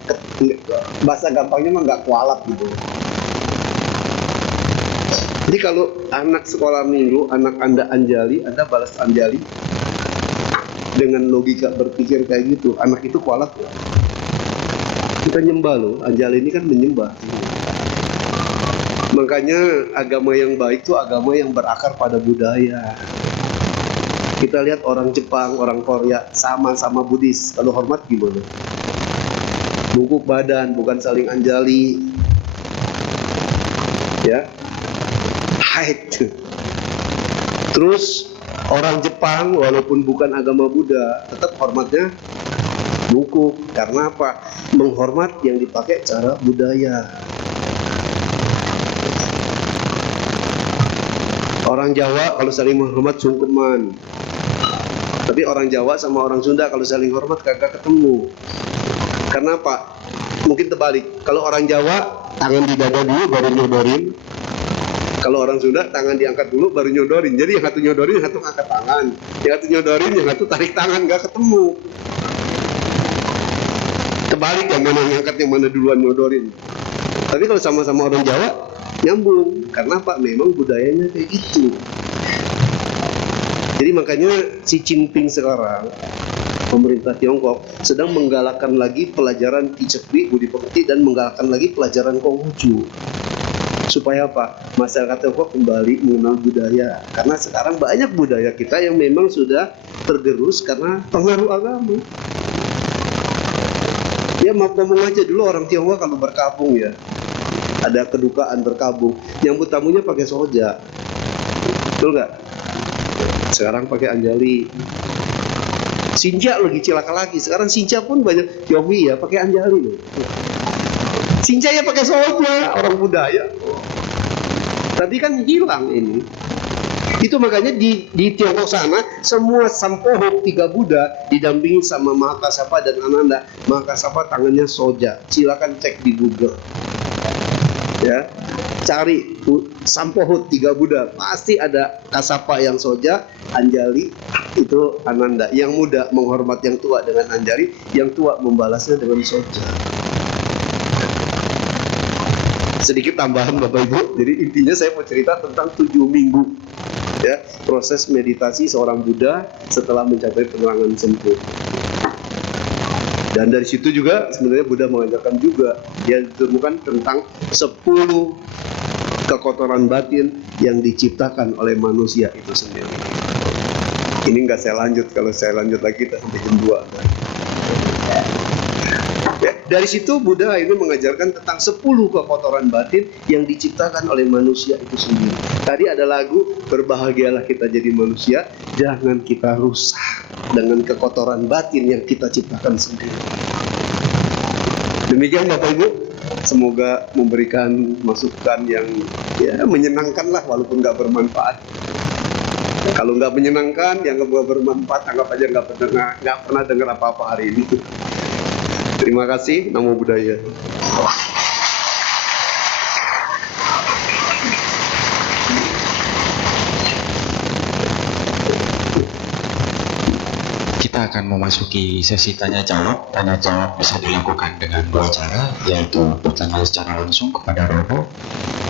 bahasa gampangnya mah enggak kualat gitu. Jadi kalau anak sekolah minggu, anak Anda anjali, Anda balas anjali dengan logika berpikir kayak gitu, anak itu kualat ya. Kita nyembah loh, anjali ini kan menyembah. Makanya agama yang baik itu agama yang berakar pada budaya. Kita lihat orang Jepang, orang Korea, sama-sama Buddhis. Kalau hormat gimana? Bungkuk badan, bukan saling anjali. Ya, hide. Terus orang Jepang walaupun bukan agama Buddha tetap hormatnya bungkuk. Karena apa? Menghormat yang dipakai cara budaya. Orang Jawa kalau saling menghormat sungkeman. Tapi orang Jawa sama orang Sunda kalau saling hormat kagak ketemu. Karena apa? Mungkin terbalik. Kalau orang Jawa tangan di dada dulu baru nyodorin. Kalau orang Sunda tangan diangkat dulu baru nyodorin. Jadi yang satu nyodorin, yang satu angkat tangan. Yang satu nyodorin, yang satu tarik tangan, nggak ketemu. Kebalik, yang mana yang angkat, yang mana duluan nyodorin. Tapi kalau sama-sama orang Jawa nyambung. Karena apa? Memang budayanya kayak gitu. Jadi makanya Xi Jinping sekarang, pemerintah Tiongkok sedang menggalakkan lagi pelajaran Icekwi, Budi Pekerti, dan menggalakkan lagi pelajaran Konghucu. Supaya apa? Masyarakat Tiongkok kembali mengenal budaya. Karena sekarang banyak budaya kita yang memang sudah tergerus karena pengaruh agama. Ya maaf ngomong aja, dulu orang Tionghoa kalau berkabung ya, ada kedukaan berkabung, nyambut tamunya pakai soja. Betul nggak? Sekarang pakai anjali. Sinja lagi cilaka lagi. Sekarang Sinja pun banyak Tionghoa ya pakai anjali loh. Sinja ya pakai soja, orang budaya. Tadi kan hilang ini. Itu makanya di Tiongkok sana semua Sampohok 3 Buddha didampingi sama Mahakasapa dan Ananda. Mahakasapa tangannya soja. Silakan cek di Google. Ya, cari Sampohok 3 Buddha, pasti ada Kasapa yang soja, Anjali itu Ananda. Yang muda menghormat yang tua dengan Anjali, yang tua membalasnya dengan soja. Sedikit tambahan Bapak Ibu. Jadi intinya saya mau cerita tentang 7 minggu ya, proses meditasi seorang Buddha setelah mencapai penerangan sempurna. Dan dari situ juga sebenarnya Buddha mengajarkan juga, dia ditemukan tentang 10 kekotoran batin yang diciptakan oleh manusia itu sendiri. Ini nggak saya lanjut, kalau saya lanjut lagi kita sampai jam 2. Ya, dari situ Buddha ini mengajarkan tentang 10 kekotoran batin yang diciptakan oleh manusia itu sendiri. Tadi ada lagu, berbahagialah kita jadi manusia, jangan kita rusak dengan kekotoran batin yang kita ciptakan sendiri. Demikian Bapak Ibu, semoga memberikan masukan yang ya menyenangkan lah walaupun nggak bermanfaat. Kalau nggak menyenangkan, yang nggak bermanfaat, anggap aja nggak pernah dengar apa-apa hari ini. Terima kasih, Namo Buddhaya. Kita akan memasuki sesi tanya jawab. Tanya jawab bisa dilakukan dengan 2 cara, yaitu bertanya secara langsung kepada Robo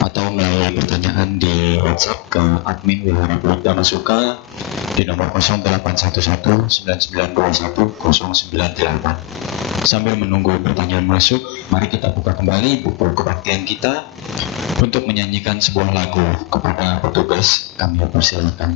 atau melalui pertanyaan di WhatsApp ke admin Wihara Buddha Masuka di nomor 0811-9921-098. Sambil menunggu pertanyaan masuk, mari kita buka kembali buku kebaktian kita untuk menyanyikan sebuah lagu. Kepada petugas kami persilakan.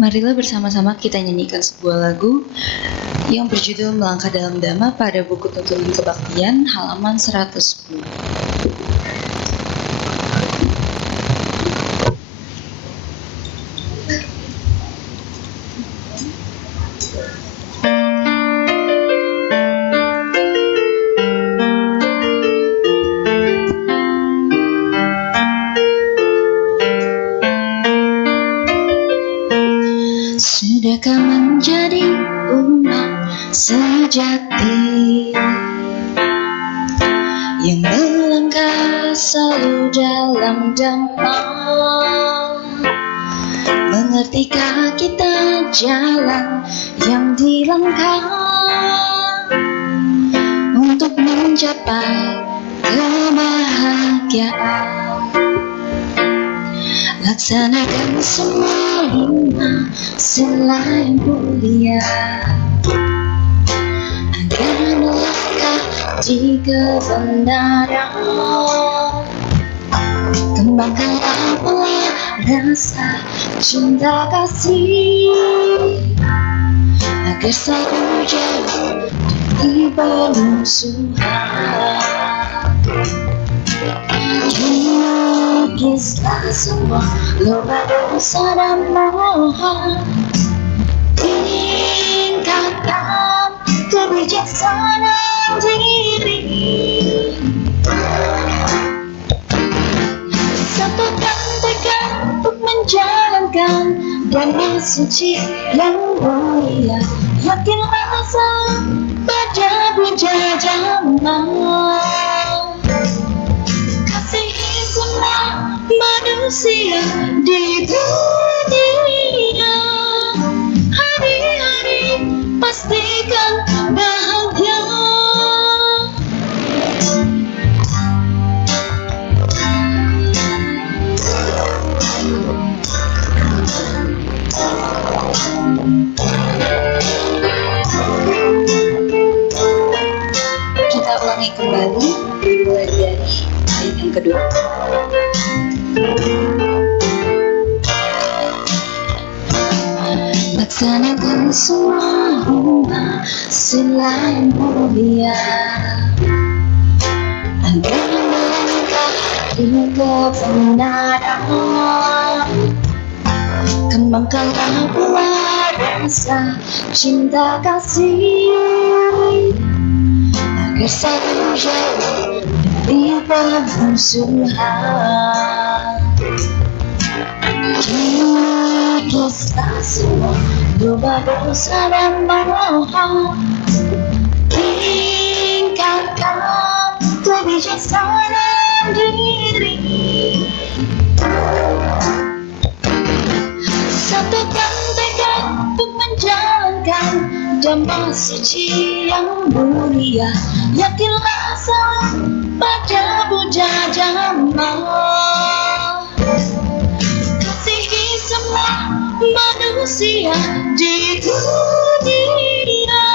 Marilah bersama-sama kita nyanyikan sebuah lagu yang berjudul Melangkah Dalam Dhamma pada buku Tuntunan Kebaktian halaman 110. Sudahkah menjadi umat sejati yang melangkah selalu dalam damai? Mengertikah kita jalan yang dilangkah untuk mencapai kebahagiaan? Laksanakan semua lima selain mulia agar melangkah di kebenaran. Kembangkanlah pula rasa cinta kasih agar selalu jauh di permusuhan. Kikislah semua luka dosa dan mohon, tingkatkan kebijaksanaan diri. Satukan tekad untuk menjalankan damai suci yang mulia. Yakinlah pada puja jamaah. Kasihi semua manusia di dunia. Hari-hari pastikan bahagia. Kita ulangi kembali dimulai dari ayat yang kedua. Laksanakan semua lima selain mulia agar melangkah di kebenaran. Kembangkanlah pula rasa cinta kasih agar selalu jauh dari permusuhan. Kikislah semua luka dosa dan mohon, tingkatkan kebijaksanaan diri. Satukan tekad untuk menjalankan damai suci yang mulia. Yakinlah pada puja jamaah. Kasihi semua manusia di dunia.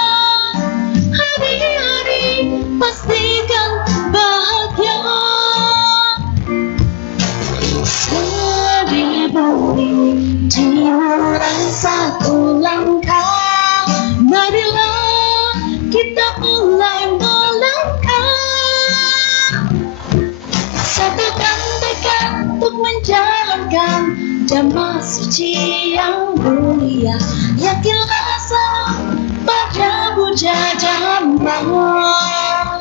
Hari-hari pastikan bahagia. Seribu dimulai satu langkah, marilah kita mulai melangkah. Satukan tekad untuk menjalankan damai suci yang mulia. Yakinlah pada puja jamaah.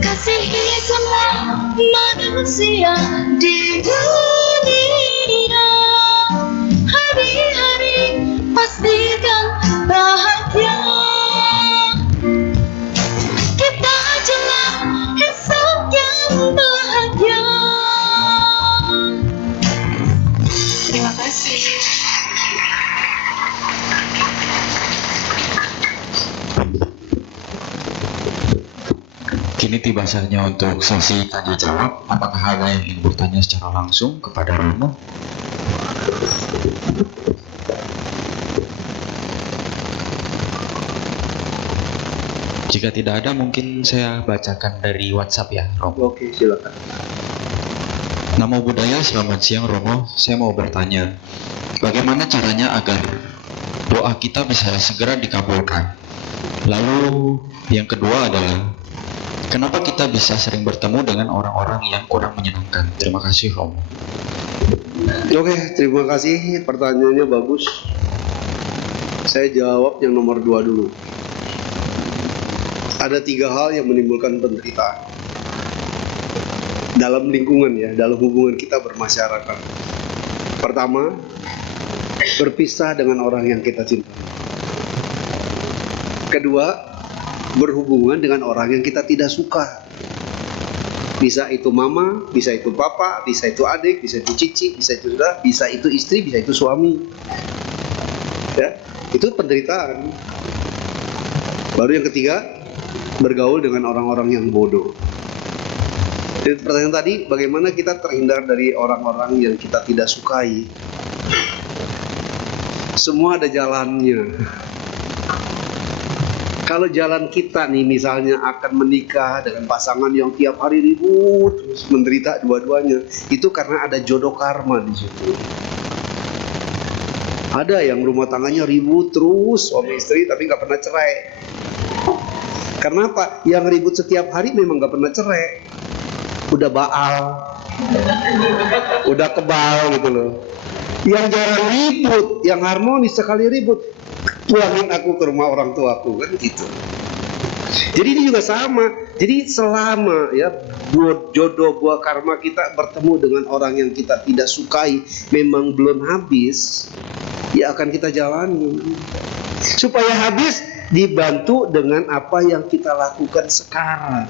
Kasihi semua manusia di dunia. Hari-hari pastikan bahagia. Kita jelang esok yang bahagia. Terima kasih. Kini tiba saatnya untuk sesi tanya jawab. Apakah ada yang ingin bertanya secara langsung kepada Romo? Jika tidak ada, mungkin saya bacakan dari WhatsApp ya, Romo. Oke, silakan. Namo Buddhaya, selamat siang Romo. Saya mau bertanya, bagaimana caranya agar doa kita bisa segera dikabulkan? Lalu yang kedua adalah, kenapa kita bisa sering bertemu dengan orang-orang yang kurang menyenangkan? Terima kasih Romo. Oke, terima kasih. Pertanyaannya bagus. Saya jawab yang nomor 2 dulu. Ada 3 hal yang menimbulkan penderitaan dalam lingkungan ya, dalam hubungan kita bermasyarakat. Pertama, berpisah dengan orang yang kita cintai. Kedua, berhubungan dengan orang yang kita tidak suka. Bisa itu mama, bisa itu papa, bisa itu adik, bisa itu cici, bisa itu saudara, bisa itu istri, bisa itu suami. Ya, itu penderitaan. Baru yang ketiga, bergaul dengan orang-orang yang bodoh. Jadi pertanyaan tadi, bagaimana kita terhindar dari orang-orang yang kita tidak sukai? Semua ada jalannya. Kalau jalan kita nih misalnya akan menikah dengan pasangan yang tiap hari ribut, terus menderita dua-duanya, itu karena ada jodoh karma di situ. Ada yang rumah tangganya ribut terus suami istri tapi nggak pernah cerai. Karena apa? Yang ribut setiap hari memang nggak pernah cerai. Udah baal, udah kebal gitu loh. Yang jarang ribut, yang harmonis sekali ribut, pulangin aku ke rumah orang tuaku, kan gitu. Jadi ini juga sama. Jadi selama ya buat jodoh, buah karma kita bertemu dengan orang yang kita tidak sukai memang belum habis, ya akan kita jalani. Supaya habis, dibantu dengan apa yang kita lakukan sekarang.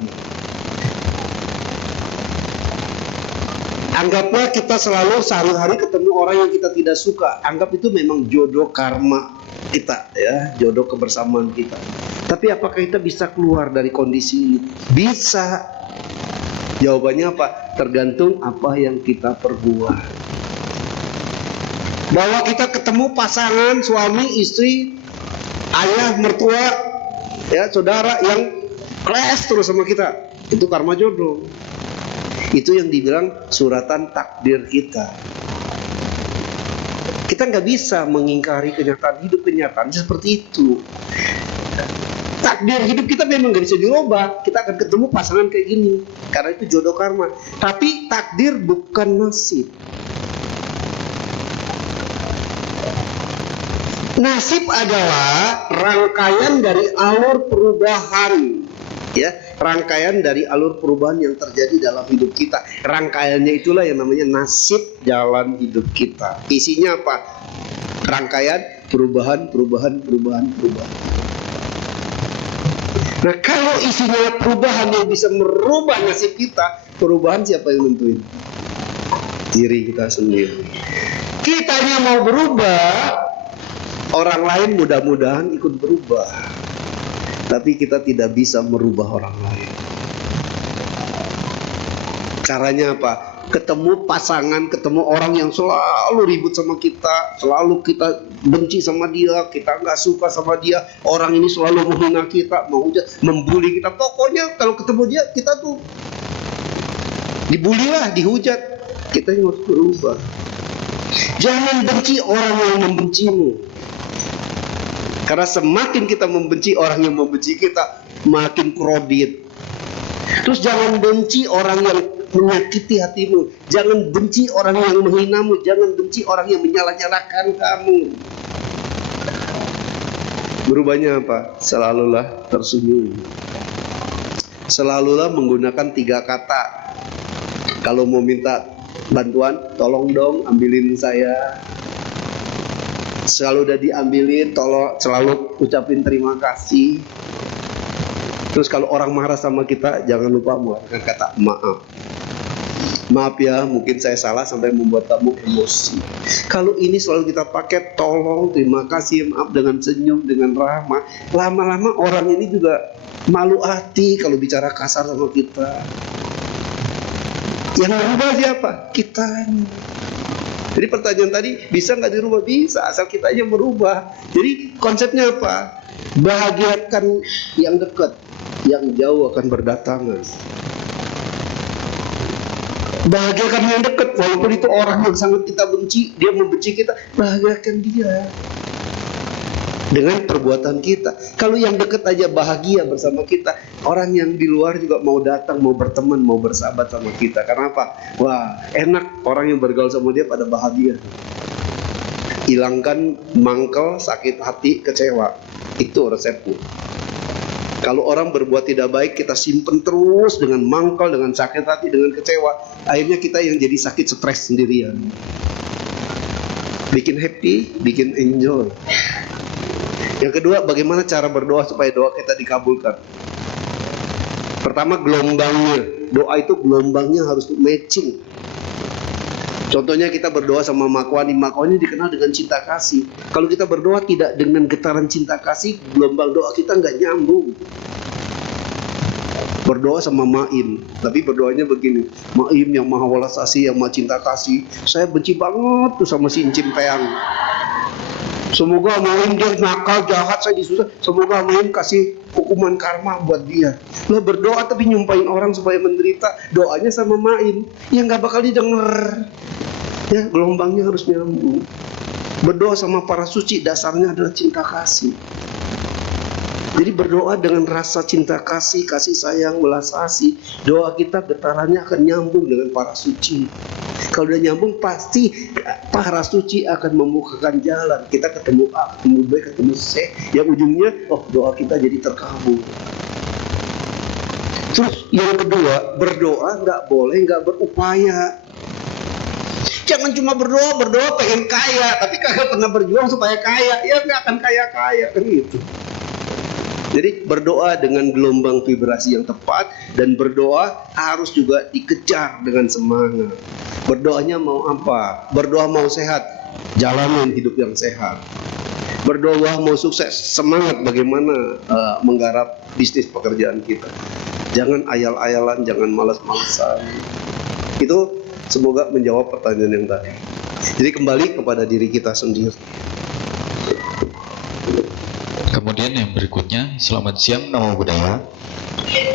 Anggaplah kita selalu sehari-hari ketemu orang yang kita tidak suka. Anggap itu memang jodoh karma kita, ya, jodoh kebersamaan kita. Tapi apakah kita bisa keluar dari kondisi ini? Bisa. Jawabannya apa? Tergantung apa yang kita perbuat. Bahwa kita ketemu pasangan, suami, istri, ayah, mertua, ya, saudara yang clash terus sama kita, itu karma jodoh. Itu yang dibilang suratan takdir kita. Kita nggak bisa mengingkari kenyataan hidup, kenyataan seperti itu. Takdir hidup kita memang nggak bisa dirubah. Kita akan ketemu pasangan kayak gini, karena itu jodoh karma. Tapi takdir bukan nasib. Nasib adalah rangkaian dari alur perubahan. Ya, rangkaian dari alur perubahan yang terjadi dalam hidup kita. Rangkaiannya itulah yang namanya nasib jalan hidup kita. Isinya apa? Rangkaian perubahan. Nah, kalau isinya perubahan yang bisa merubah nasib kita, perubahan siapa yang nentuin? Diri kita sendiri. Kitanya mau berubah, orang lain mudah-mudahan ikut berubah. Tapi kita tidak bisa merubah orang lain. Caranya apa? Ketemu pasangan, ketemu orang yang selalu ribut sama kita, selalu kita benci sama dia, kita nggak suka sama dia, orang ini selalu menghina kita, menghujat, membuli kita. Pokoknya kalau ketemu dia, kita tuh dibully lah, dihujat. Kita yang harus berubah. Jangan benci orang yang membencimu. Karena semakin kita membenci orang yang membenci kita, makin kredit. Terus jangan benci orang yang menyakiti hatimu. Jangan benci orang yang menghinamu. Jangan benci orang yang menyalah-nyalahkan kamu. Berubahnya apa? Selalulah tersenyum. Selalulah menggunakan 3 kata. Kalau mau minta bantuan, tolong dong ambilin saya. Selalu udah diambilin, tolong selalu ucapin terima kasih. Terus kalau orang marah sama kita, jangan lupa menggunakan kata maaf. Maaf ya, mungkin saya salah sampai membuat kamu emosi. Kalau ini selalu kita pakai, tolong, terima kasih, maaf, dengan senyum, dengan ramah. Lama-lama orang ini juga malu hati kalau bicara kasar sama kita. Yang berubah siapa? Kita. Jadi pertanyaan tadi, bisa nggak dirubah? Bisa, asal kita aja merubah. Jadi konsepnya apa? Bahagiakan yang dekat, yang jauh akan berdatangan. Bahagiakan yang dekat, walaupun itu orang yang sangat kita benci, dia membenci kita, bahagiakan dia dengan perbuatan kita. Kalau yang dekat aja bahagia bersama kita, orang yang di luar juga mau datang, mau berteman, mau bersahabat sama kita. Karena apa? Wah, enak orang yang bergaul sama dia pada bahagia. Hilangkan mangkel, sakit hati, kecewa. Itu resepnya. Kalau orang berbuat tidak baik, kita simpen terus dengan mangkel, dengan sakit hati, dengan kecewa. Akhirnya kita yang jadi sakit stres sendirian. bikin happy, bikin enjoy. Yang kedua, bagaimana cara berdoa supaya doa kita dikabulkan? Pertama, gelombangnya. Doa itu gelombangnya harus matching. Contohnya kita berdoa sama Makwani. Makwani dikenal dengan cinta kasih. Kalau kita berdoa tidak dengan getaran cinta kasih, gelombang doa kita nggak nyambung. Berdoa sama Maim, tapi berdoanya begini, Maim yang maha welas asih, yang maha cinta kasih, saya benci banget tuh sama si Encim Peang. Semoga Maim dia nakal, jahat, saya disusah. Semoga Maim kasih hukuman karma buat dia. Lo berdoa tapi nyumpahin orang supaya menderita. Doanya sama Maim, ya nggak bakal didengar. Ya, gelombangnya harus nyambung. Berdoa sama para suci dasarnya adalah cinta kasih. Jadi berdoa dengan rasa cinta kasih, kasih sayang, welas asih, doa kita getarannya akan nyambung dengan para suci. Kalau udah nyambung, pasti para suci akan membukakan jalan. Kita ketemu A, ketemu B, ketemu C, yang ujungnya, oh doa kita jadi terkabul. Terus yang kedua, berdoa nggak boleh nggak berupaya. Jangan cuma berdoa pengen kaya, tapi kagak pernah berjuang supaya kaya, ya nggak akan kaya-kaya kan gitu. Jadi berdoa dengan gelombang vibrasi yang tepat, dan berdoa harus juga dikejar dengan semangat. Berdoanya mau apa? Berdoa mau sehat, jalanin hidup yang sehat. Berdoa mau sukses, semangat bagaimana menggarap bisnis pekerjaan kita. Jangan ayal-ayalan, jangan malas-malasan. Itu semoga menjawab pertanyaan yang tadi. Jadi kembali kepada diri kita sendiri. Kemudian yang berikutnya, selamat siang Namo Buddhaya.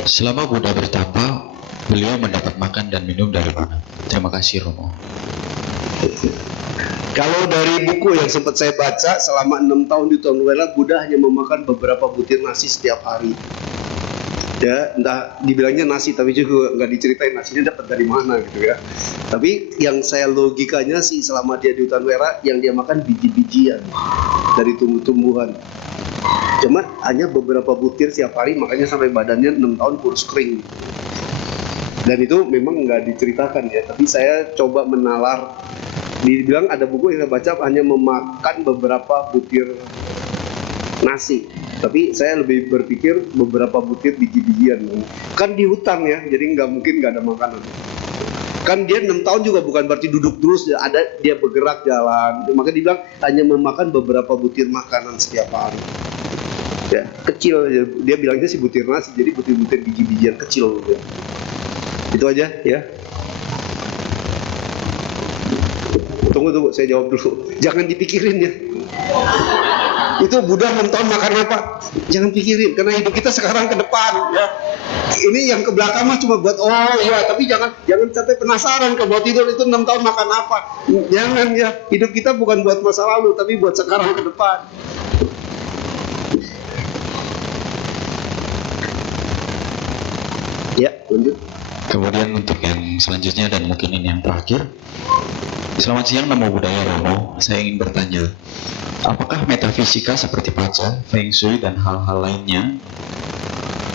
Selama Buddha bertapa, beliau mendapat makan dan minum dari mana? Terima kasih Romo. Kalau dari buku yang sempat saya baca, selama 6 tahun di Tonwela, Buddha hanya memakan beberapa butir nasi setiap hari. Ya, entah dibilangnya nasi, tapi juga nggak diceritain nasinya dapat dari mana gitu ya. Tapi yang saya logikanya sih, selama dia di hutan Wera, yang dia makan biji-bijian dari tumbuh-tumbuhan. Cuma hanya beberapa butir setiap hari, makanya sampai badannya 6 tahun kurus kering. Dan itu memang nggak diceritakan ya, tapi saya coba menalar. Dibilang ada buku yang saya baca hanya memakan beberapa butir nasi, tapi saya lebih berpikir beberapa butir biji-bijian. Kan di hutan ya, jadi nggak mungkin nggak ada makanan. Kan dia 6 tahun juga bukan berarti duduk terus, ada dia bergerak jalan. Maka dibilang hanya memakan beberapa butir makanan setiap hari. Ya, kecil, dia bilangnya sih butir nasi, jadi butir-butir biji-bijian kecil gitu. Itu aja ya. Tunggu, saya jawab dulu. Jangan dipikirin ya. Itu Buddha 6 tahun makan apa? Jangan pikirin, karena hidup kita sekarang ke depan ya. Ini yang ke belakang mah cuma buat tapi jangan sampai penasaran ke buat tidur itu 6 tahun makan apa. Jangan ya, hidup kita bukan buat masa lalu, tapi buat sekarang ke depan. Ya, lanjut. Kemudian untuk yang selanjutnya dan mungkin ini yang terakhir. Selamat siang Namo Buddhaya Romo. Saya ingin bertanya, apakah metafisika seperti paca, feng shui dan hal-hal lainnya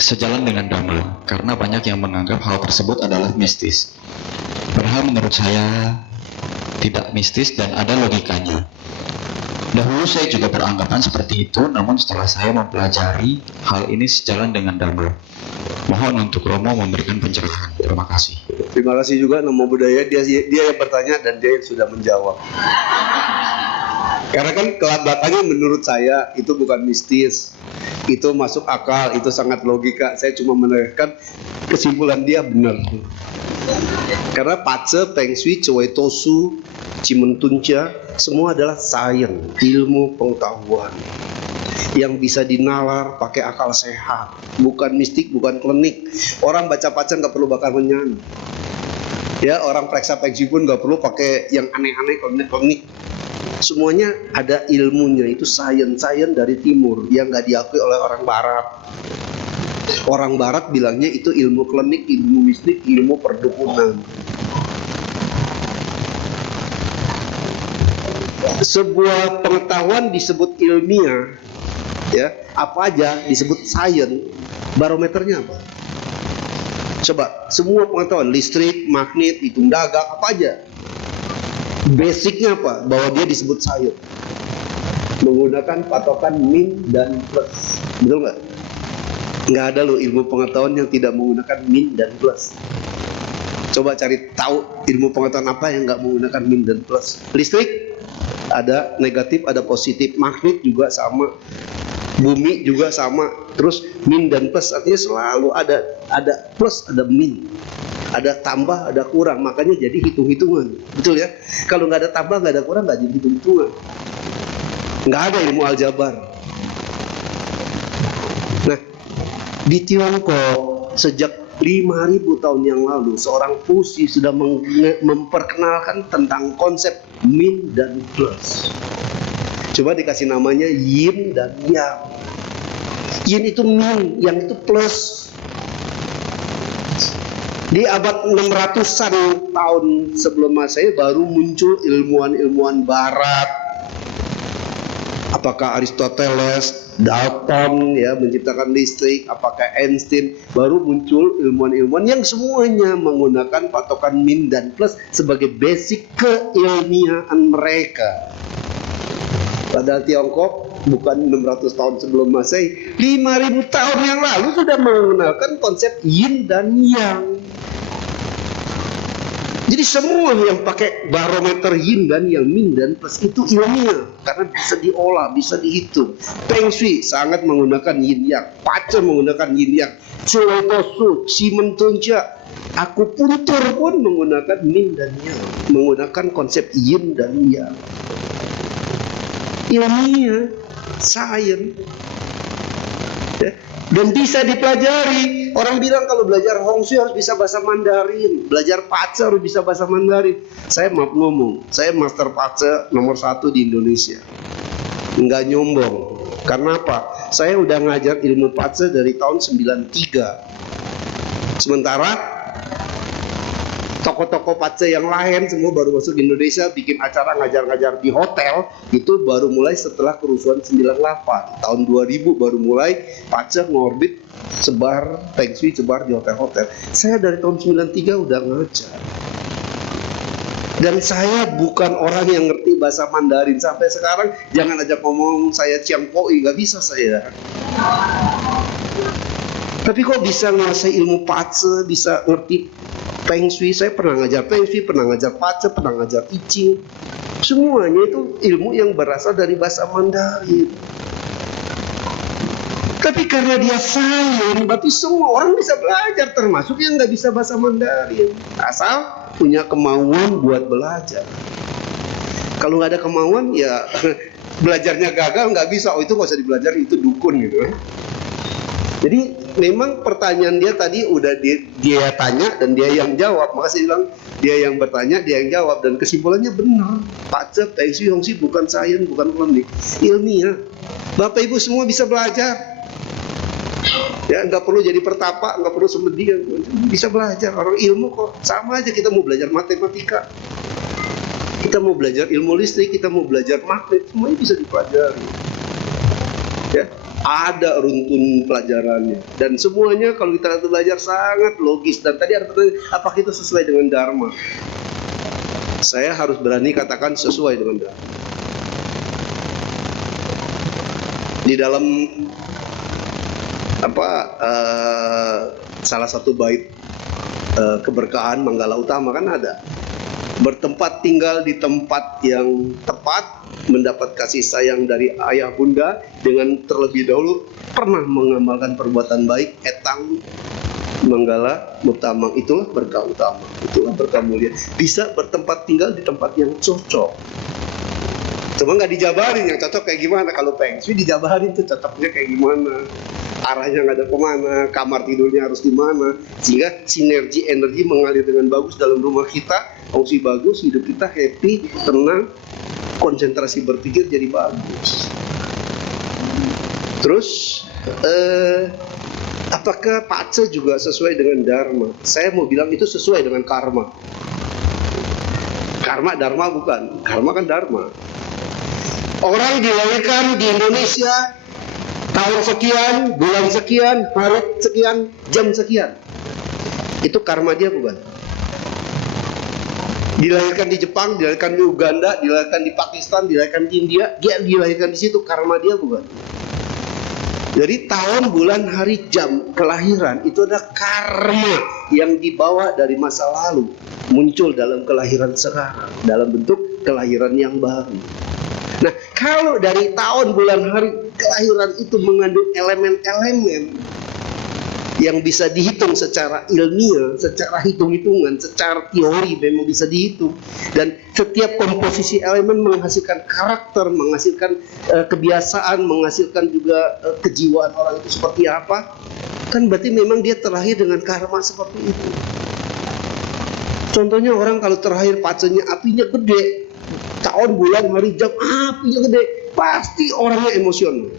sejalan dengan Dhamma? Karena banyak yang menganggap hal tersebut adalah mistis. Padahal menurut saya tidak mistis dan ada logikanya. Dahulu saya juga beranggapan seperti itu, namun setelah saya mempelajari hal ini sejalan dengan Dhamma. Mohon untuk Romo memberikan pencerahan. Terima kasih. Terima kasih juga Namo Buddhaya, dia yang bertanya dan dia yang sudah menjawab. Karena kan belakangnya menurut saya itu bukan mistis, itu masuk akal, itu sangat logika. Saya cuma menerangkan kesimpulan dia benar. Karena pace, feng shui, cewai tosu, cimentunca, semua adalah sains, ilmu pengetahuan yang bisa dinalar pakai akal sehat, bukan mistik, bukan klinik. Orang baca paca nggak perlu bakar menyan. Ya, orang periksa feng shui pun nggak perlu pakai yang aneh-aneh klinik. Semuanya ada ilmunya, itu sains dari timur yang nggak diakui oleh orang barat. Orang barat bilangnya itu ilmu klinik, ilmu mistik, ilmu perdukunan. Sebuah pengetahuan disebut ilmiah, ya, apa aja disebut sains, barometernya apa? Coba, semua pengetahuan, listrik, magnet, hitung dagang, apa aja. Basicnya apa? Bahwa dia disebut sayur. Menggunakan patokan min dan plus. Betul nggak? Nggak ada loh ilmu pengetahuan yang tidak menggunakan min dan plus. Coba cari tahu ilmu pengetahuan apa yang nggak menggunakan min dan plus. Listrik ada negatif, ada positif. Magnet juga sama. Bumi juga sama. Terus min dan plus artinya selalu ada plus, ada min. Ada tambah, ada kurang, makanya jadi hitung-hitungan, betul ya? Kalau nggak ada tambah, nggak ada kurang, nggak jadi hitung-hitungan. Nggak ada ilmu aljabar. Nah, di Tiongkok sejak 5.000 tahun yang lalu, seorang Fusi sudah memperkenalkan tentang konsep min dan plus. Coba dikasih namanya yin dan yang. Yin itu min, yang itu plus. Di abad 600-an tahun sebelum Masehi baru muncul ilmuwan-ilmuwan barat. Apakah Aristoteles, Dalton ya menciptakan listrik, apakah Einstein, baru muncul ilmuwan-ilmuwan yang semuanya menggunakan patokan min dan plus sebagai basic keilmiahan mereka. Padahal Tiongkok bukan 600 tahun sebelum Masehi, 5.000 tahun yang lalu sudah mengenalkan konsep yin dan yang. Jadi semua yang pakai barometer yin dan yang min dan plus itu ilmiah karena bisa diolah, bisa dihitung. Feng Shui sangat menggunakan yin yang, Pace menggunakan yin yang, Cui Tosu, Shimentunja, akupuntur pun menggunakan min dan yang, menggunakan konsep yin dan yang. Ilmiah, sains, ya. Dan bisa dipelajari. Orang bilang kalau belajar Hong Shui harus bisa bahasa Mandarin, belajar Pace harus bisa bahasa Mandarin. Saya maaf ngomong, saya master Pace nomor 1 di Indonesia. Enggak nyombong. Karena apa? Saya udah ngajar ilmu Pace dari tahun 93. Sementara tokoh-tokoh Pace yang lain semua baru masuk di Indonesia, bikin acara ngajar-ngajar di hotel, itu baru mulai setelah kerusuhan 98. Tahun 2000 baru mulai Pace ngorbit, sebar, Feng Shui sebar di hotel-hotel. Saya dari tahun 93 udah ngajar. Dan saya bukan orang yang ngerti bahasa Mandarin. Sampai sekarang jangan ajak ngomong saya Chiang Poi, gak bisa saya. Tapi kok bisa ngasih ilmu Pace, bisa ngerti Feng Shui. Saya pernah ngajar Feng Shui, pernah ngajar Pace, pernah ngajar I Ching. Semuanya itu ilmu yang berasal dari bahasa Mandarin. Tapi karena dia sains, berarti semua orang bisa belajar, termasuk yang nggak bisa bahasa Mandarin, asal punya kemauan buat belajar. Kalau nggak ada kemauan, ya belajarnya gagal, nggak bisa. Oh itu nggak usah dibelajar, itu dukun gitu. Jadi memang pertanyaan dia tadi udah dia tanya dan dia yang jawab. Maka saya bilang dia yang bertanya, dia yang jawab, dan kesimpulannya benar. Pace, Feng Shui, Hong Shui bukan sains, bukan klinik, ilmiah. Bapak Ibu semua bisa belajar. Ya nggak perlu jadi pertapa, nggak perlu semedi, bisa belajar. Orang ilmu kok sama aja. Kita mau belajar matematika, kita mau belajar ilmu listrik, kita mau belajar magnet, semuanya bisa dipelajari. Ya. Ada runtun pelajarannya dan semuanya kalau kita belajar sangat logis. Dan tadi ada pertanyaan, apakah itu sesuai dengan Dharma? Saya harus berani katakan sesuai dengan Dharma. Di dalam salah satu bait keberkahan Manggala Utama kan ada, bertempat tinggal di tempat yang tepat, mendapat kasih sayang dari ayah bunda, dengan terlebih dahulu pernah mengamalkan perbuatan baik, etang Manggala Utama. Itulah berkah utama, itulah berkah mulia. Bisa bertempat tinggal di tempat yang cocok. Cuma nggak dijabarin yang cocok kayak gimana. Kalau Feng Shui dijabarin tuh cocoknya kayak gimana, arahnya nggak ada kemana, kamar tidurnya harus di mana, sehingga sinergi energi mengalir dengan bagus dalam rumah kita. Feng Shui bagus, hidup kita happy, tenang, konsentrasi berpikir jadi bagus. Terus apakah Pace juga sesuai dengan Dharma? Saya mau bilang itu sesuai dengan karma. Karma Dharma bukan, karma kan Dharma. Orang dilahirkan di Indonesia tahun sekian, bulan sekian, hari sekian, jam sekian, itu karma dia bukan? Dilahirkan di Jepang, dilahirkan di Uganda, dilahirkan di Pakistan, dilahirkan di India, dia dilahirkan di situ, karma dia bukan. Jadi tahun, bulan, hari, jam kelahiran itu adalah karma yang dibawa dari masa lalu, muncul dalam kelahiran sekarang, dalam bentuk kelahiran yang baru. Nah, kalau dari tahun, bulan, hari kelahiran itu mengandung elemen-elemen yang bisa dihitung secara ilmiah, secara hitung-hitungan, secara teori memang bisa dihitung, dan setiap komposisi elemen menghasilkan karakter, menghasilkan kebiasaan, menghasilkan juga kejiwaan orang itu seperti apa, kan berarti memang dia terlahir dengan karma seperti itu. Contohnya orang kalau terlahir pacarnya apinya gede, tahun, bulan, hari, jam apinya gede, pasti orangnya emosional.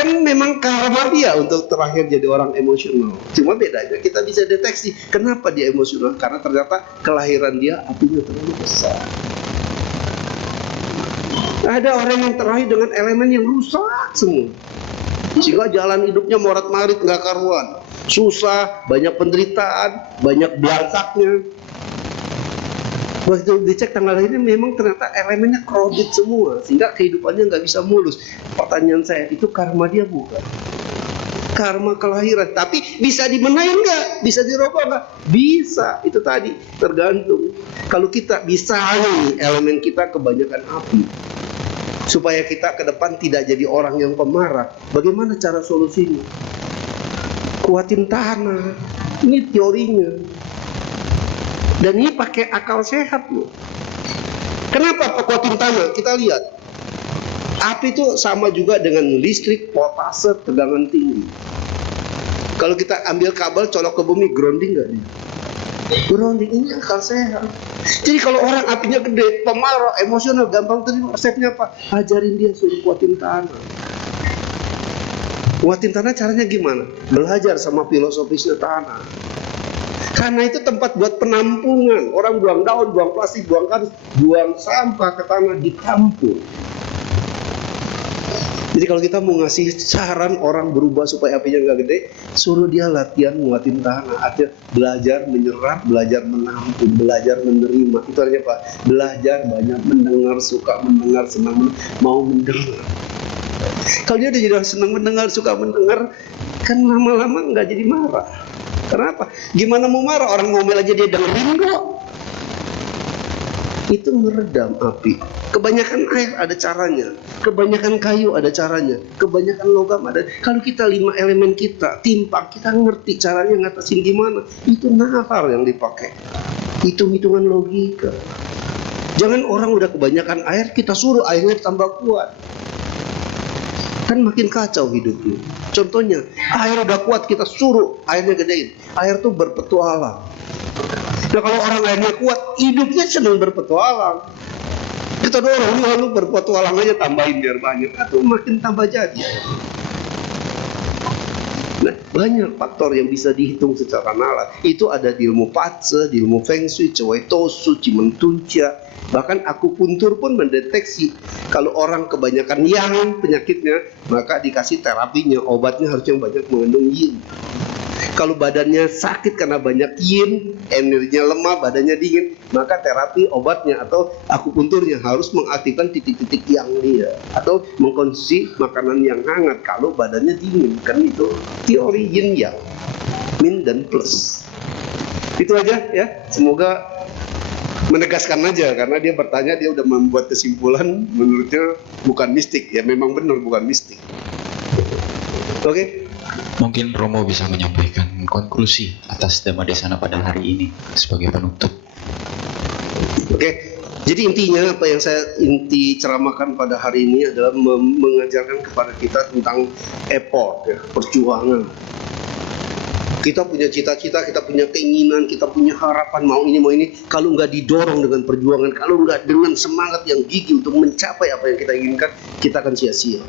Kan memang karma dia untuk terakhir jadi orang emosional. Cuma bedanya kita bisa deteksi kenapa dia emosional, karena ternyata kelahiran dia apinya terlalu besar. Ada orang yang terlahir dengan elemen yang rusak semua, sehingga jalan hidupnya morat-marit, nggak karuan, susah, banyak penderitaan, banyak belangsaknya. Waktu dicek tanggal lahirnya memang ternyata elemennya kredit semua, sehingga kehidupannya nggak bisa mulus. Pertanyaan saya, itu karma dia bukan? Karma kelahiran, tapi bisa dimenahin nggak? Bisa dirubah nggak? Bisa, itu tadi tergantung. Kalau kita bisa nih, elemen kita kebanyakan api, supaya kita ke depan tidak jadi orang yang pemarah. Bagaimana cara solusinya? Kuatin tanah, ini teorinya. Dan ini pakai akal sehat loh. Kenapa kuatin tanah? Kita lihat, api itu sama juga dengan listrik, voltase, tegangan tinggi. Kalau kita ambil kabel colok ke bumi, grounding nggak dia? Grounding, ini akal sehat. Jadi kalau orang apinya gede, pemarah, emosional, gampang terima, resepnya apa? Ajarin dia, suruh kuatin tanah. Kuatin tanah caranya gimana? Belajar sama filosofisnya tanah. Karena itu tempat buat penampungan. Orang buang daun, buang plastik, buang kardus, buang sampah ke tanah, ditampung. Jadi kalau kita mau ngasih saran orang berubah supaya apinya nggak gede, suruh dia latihan nguatin tanah. Artinya belajar menyerap, belajar menampung, belajar menerima. Itu artinya apa? Belajar banyak mendengar, suka mendengar, senang mau mendengar. Kalau dia udah jadi senang mendengar, suka mendengar, kan lama-lama nggak jadi marah. Kenapa? Gimana mau marah? Orang ngomel aja dia dengerin kok. Itu meredam api. Kebanyakan air ada caranya, kebanyakan kayu ada caranya, kebanyakan logam ada. Kalau kita 5 elemen kita timpang, kita ngerti caranya ngatasin gimana. Itu nalar yang dipakai. Hitung-hitungan logika. Jangan orang udah kebanyakan air, kita suruh airnya tambah kuat. Kan makin kacau hidupnya. Contohnya, air udah kuat, kita suruh airnya gedein. Air tuh berpetualang. Nah kalau orang airnya kuat, hidupnya senang berpetualang. Kita dorong, lalu berpetualang aja, tambahin biar banyak. Atau makin tambah jadi. Nah, banyak faktor yang bisa dihitung secara nalar. Itu ada di ilmu Patse, di ilmu Feng Shui, Cewai Tosu, Cimentunca. Bahkan akupuntur pun mendeteksi kalau orang kebanyakan yang penyakitnya, maka dikasih terapinya, obatnya harus yang banyak mengandung yin. Kalau badannya sakit karena banyak yin, energinya lemah, badannya dingin, maka terapi obatnya atau akupunturnya harus mengaktifkan titik-titik yang dia, atau mengkonsumsi makanan yang hangat kalau badannya dingin. Kan itu teori yin yang, min dan plus. Itu aja ya, semoga menegaskan aja, karena dia bertanya, dia udah membuat kesimpulan menurutnya bukan mistik. Ya memang benar bukan mistik. Oke. Mungkin Romo bisa menyampaikan konklusi atas tema Desana pada hari ini sebagai penutup. Oke. Jadi intinya apa yang saya ceramahkan pada hari ini adalah mengajarkan kepada kita tentang effort, ya, perjuangan. Kita punya cita-cita, kita punya keinginan, kita punya harapan, mau ini. Kalau nggak didorong dengan perjuangan, kalau nggak dengan semangat yang gigih untuk mencapai apa yang kita inginkan, kita akan sia-sia.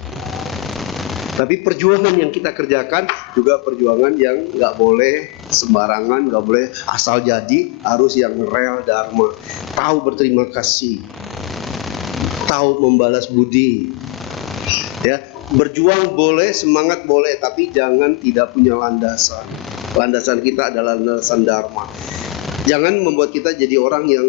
Tapi perjuangan yang kita kerjakan juga perjuangan yang nggak boleh sembarangan, nggak boleh asal jadi, harus yang real dharma. Tahu berterima kasih, tahu membalas budi, ya. Berjuang boleh, semangat boleh, tapi jangan tidak punya landasan. Landasan kita adalah landasan dharma. Jangan membuat kita jadi orang yang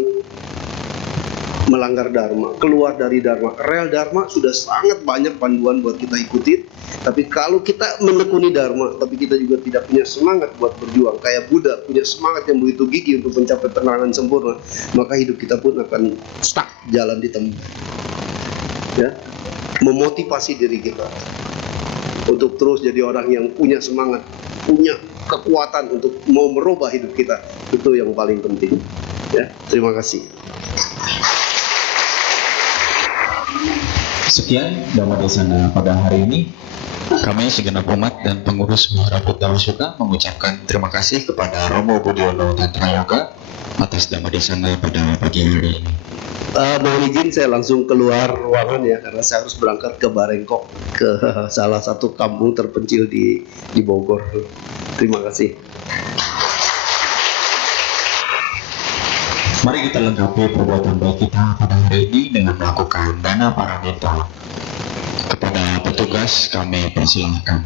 melanggar dharma, keluar dari dharma. Rel dharma sudah sangat banyak panduan buat kita ikutin. Tapi kalau kita menekuni dharma, tapi kita juga tidak punya semangat buat berjuang, kayak Buddha punya semangat yang begitu gigih untuk mencapai penerangan sempurna, maka hidup kita pun akan stuck jalan di temu. Ya, memotivasi diri kita untuk terus jadi orang yang punya semangat, punya kekuatan untuk mau merubah hidup kita. Itu yang paling penting. Ya, terima kasih. Sekian Dhamma Desana pada hari ini. Kami segenap umat dan pengurus Maharaput Dhamma Suka mengucapkan terima kasih kepada Romo Budiono Tantra Yoga atas Dhamma Desana pada pagi hari ini. Mohon izin saya langsung keluar ruangan ya, karena saya harus berangkat ke Barengkok, ke salah satu kampung terpencil di Bogor. Terima kasih. Mari kita lengkapi perbuatan baik kita pada hari ini dengan melakukan dana paramita. Kepada petugas kami persilahkan.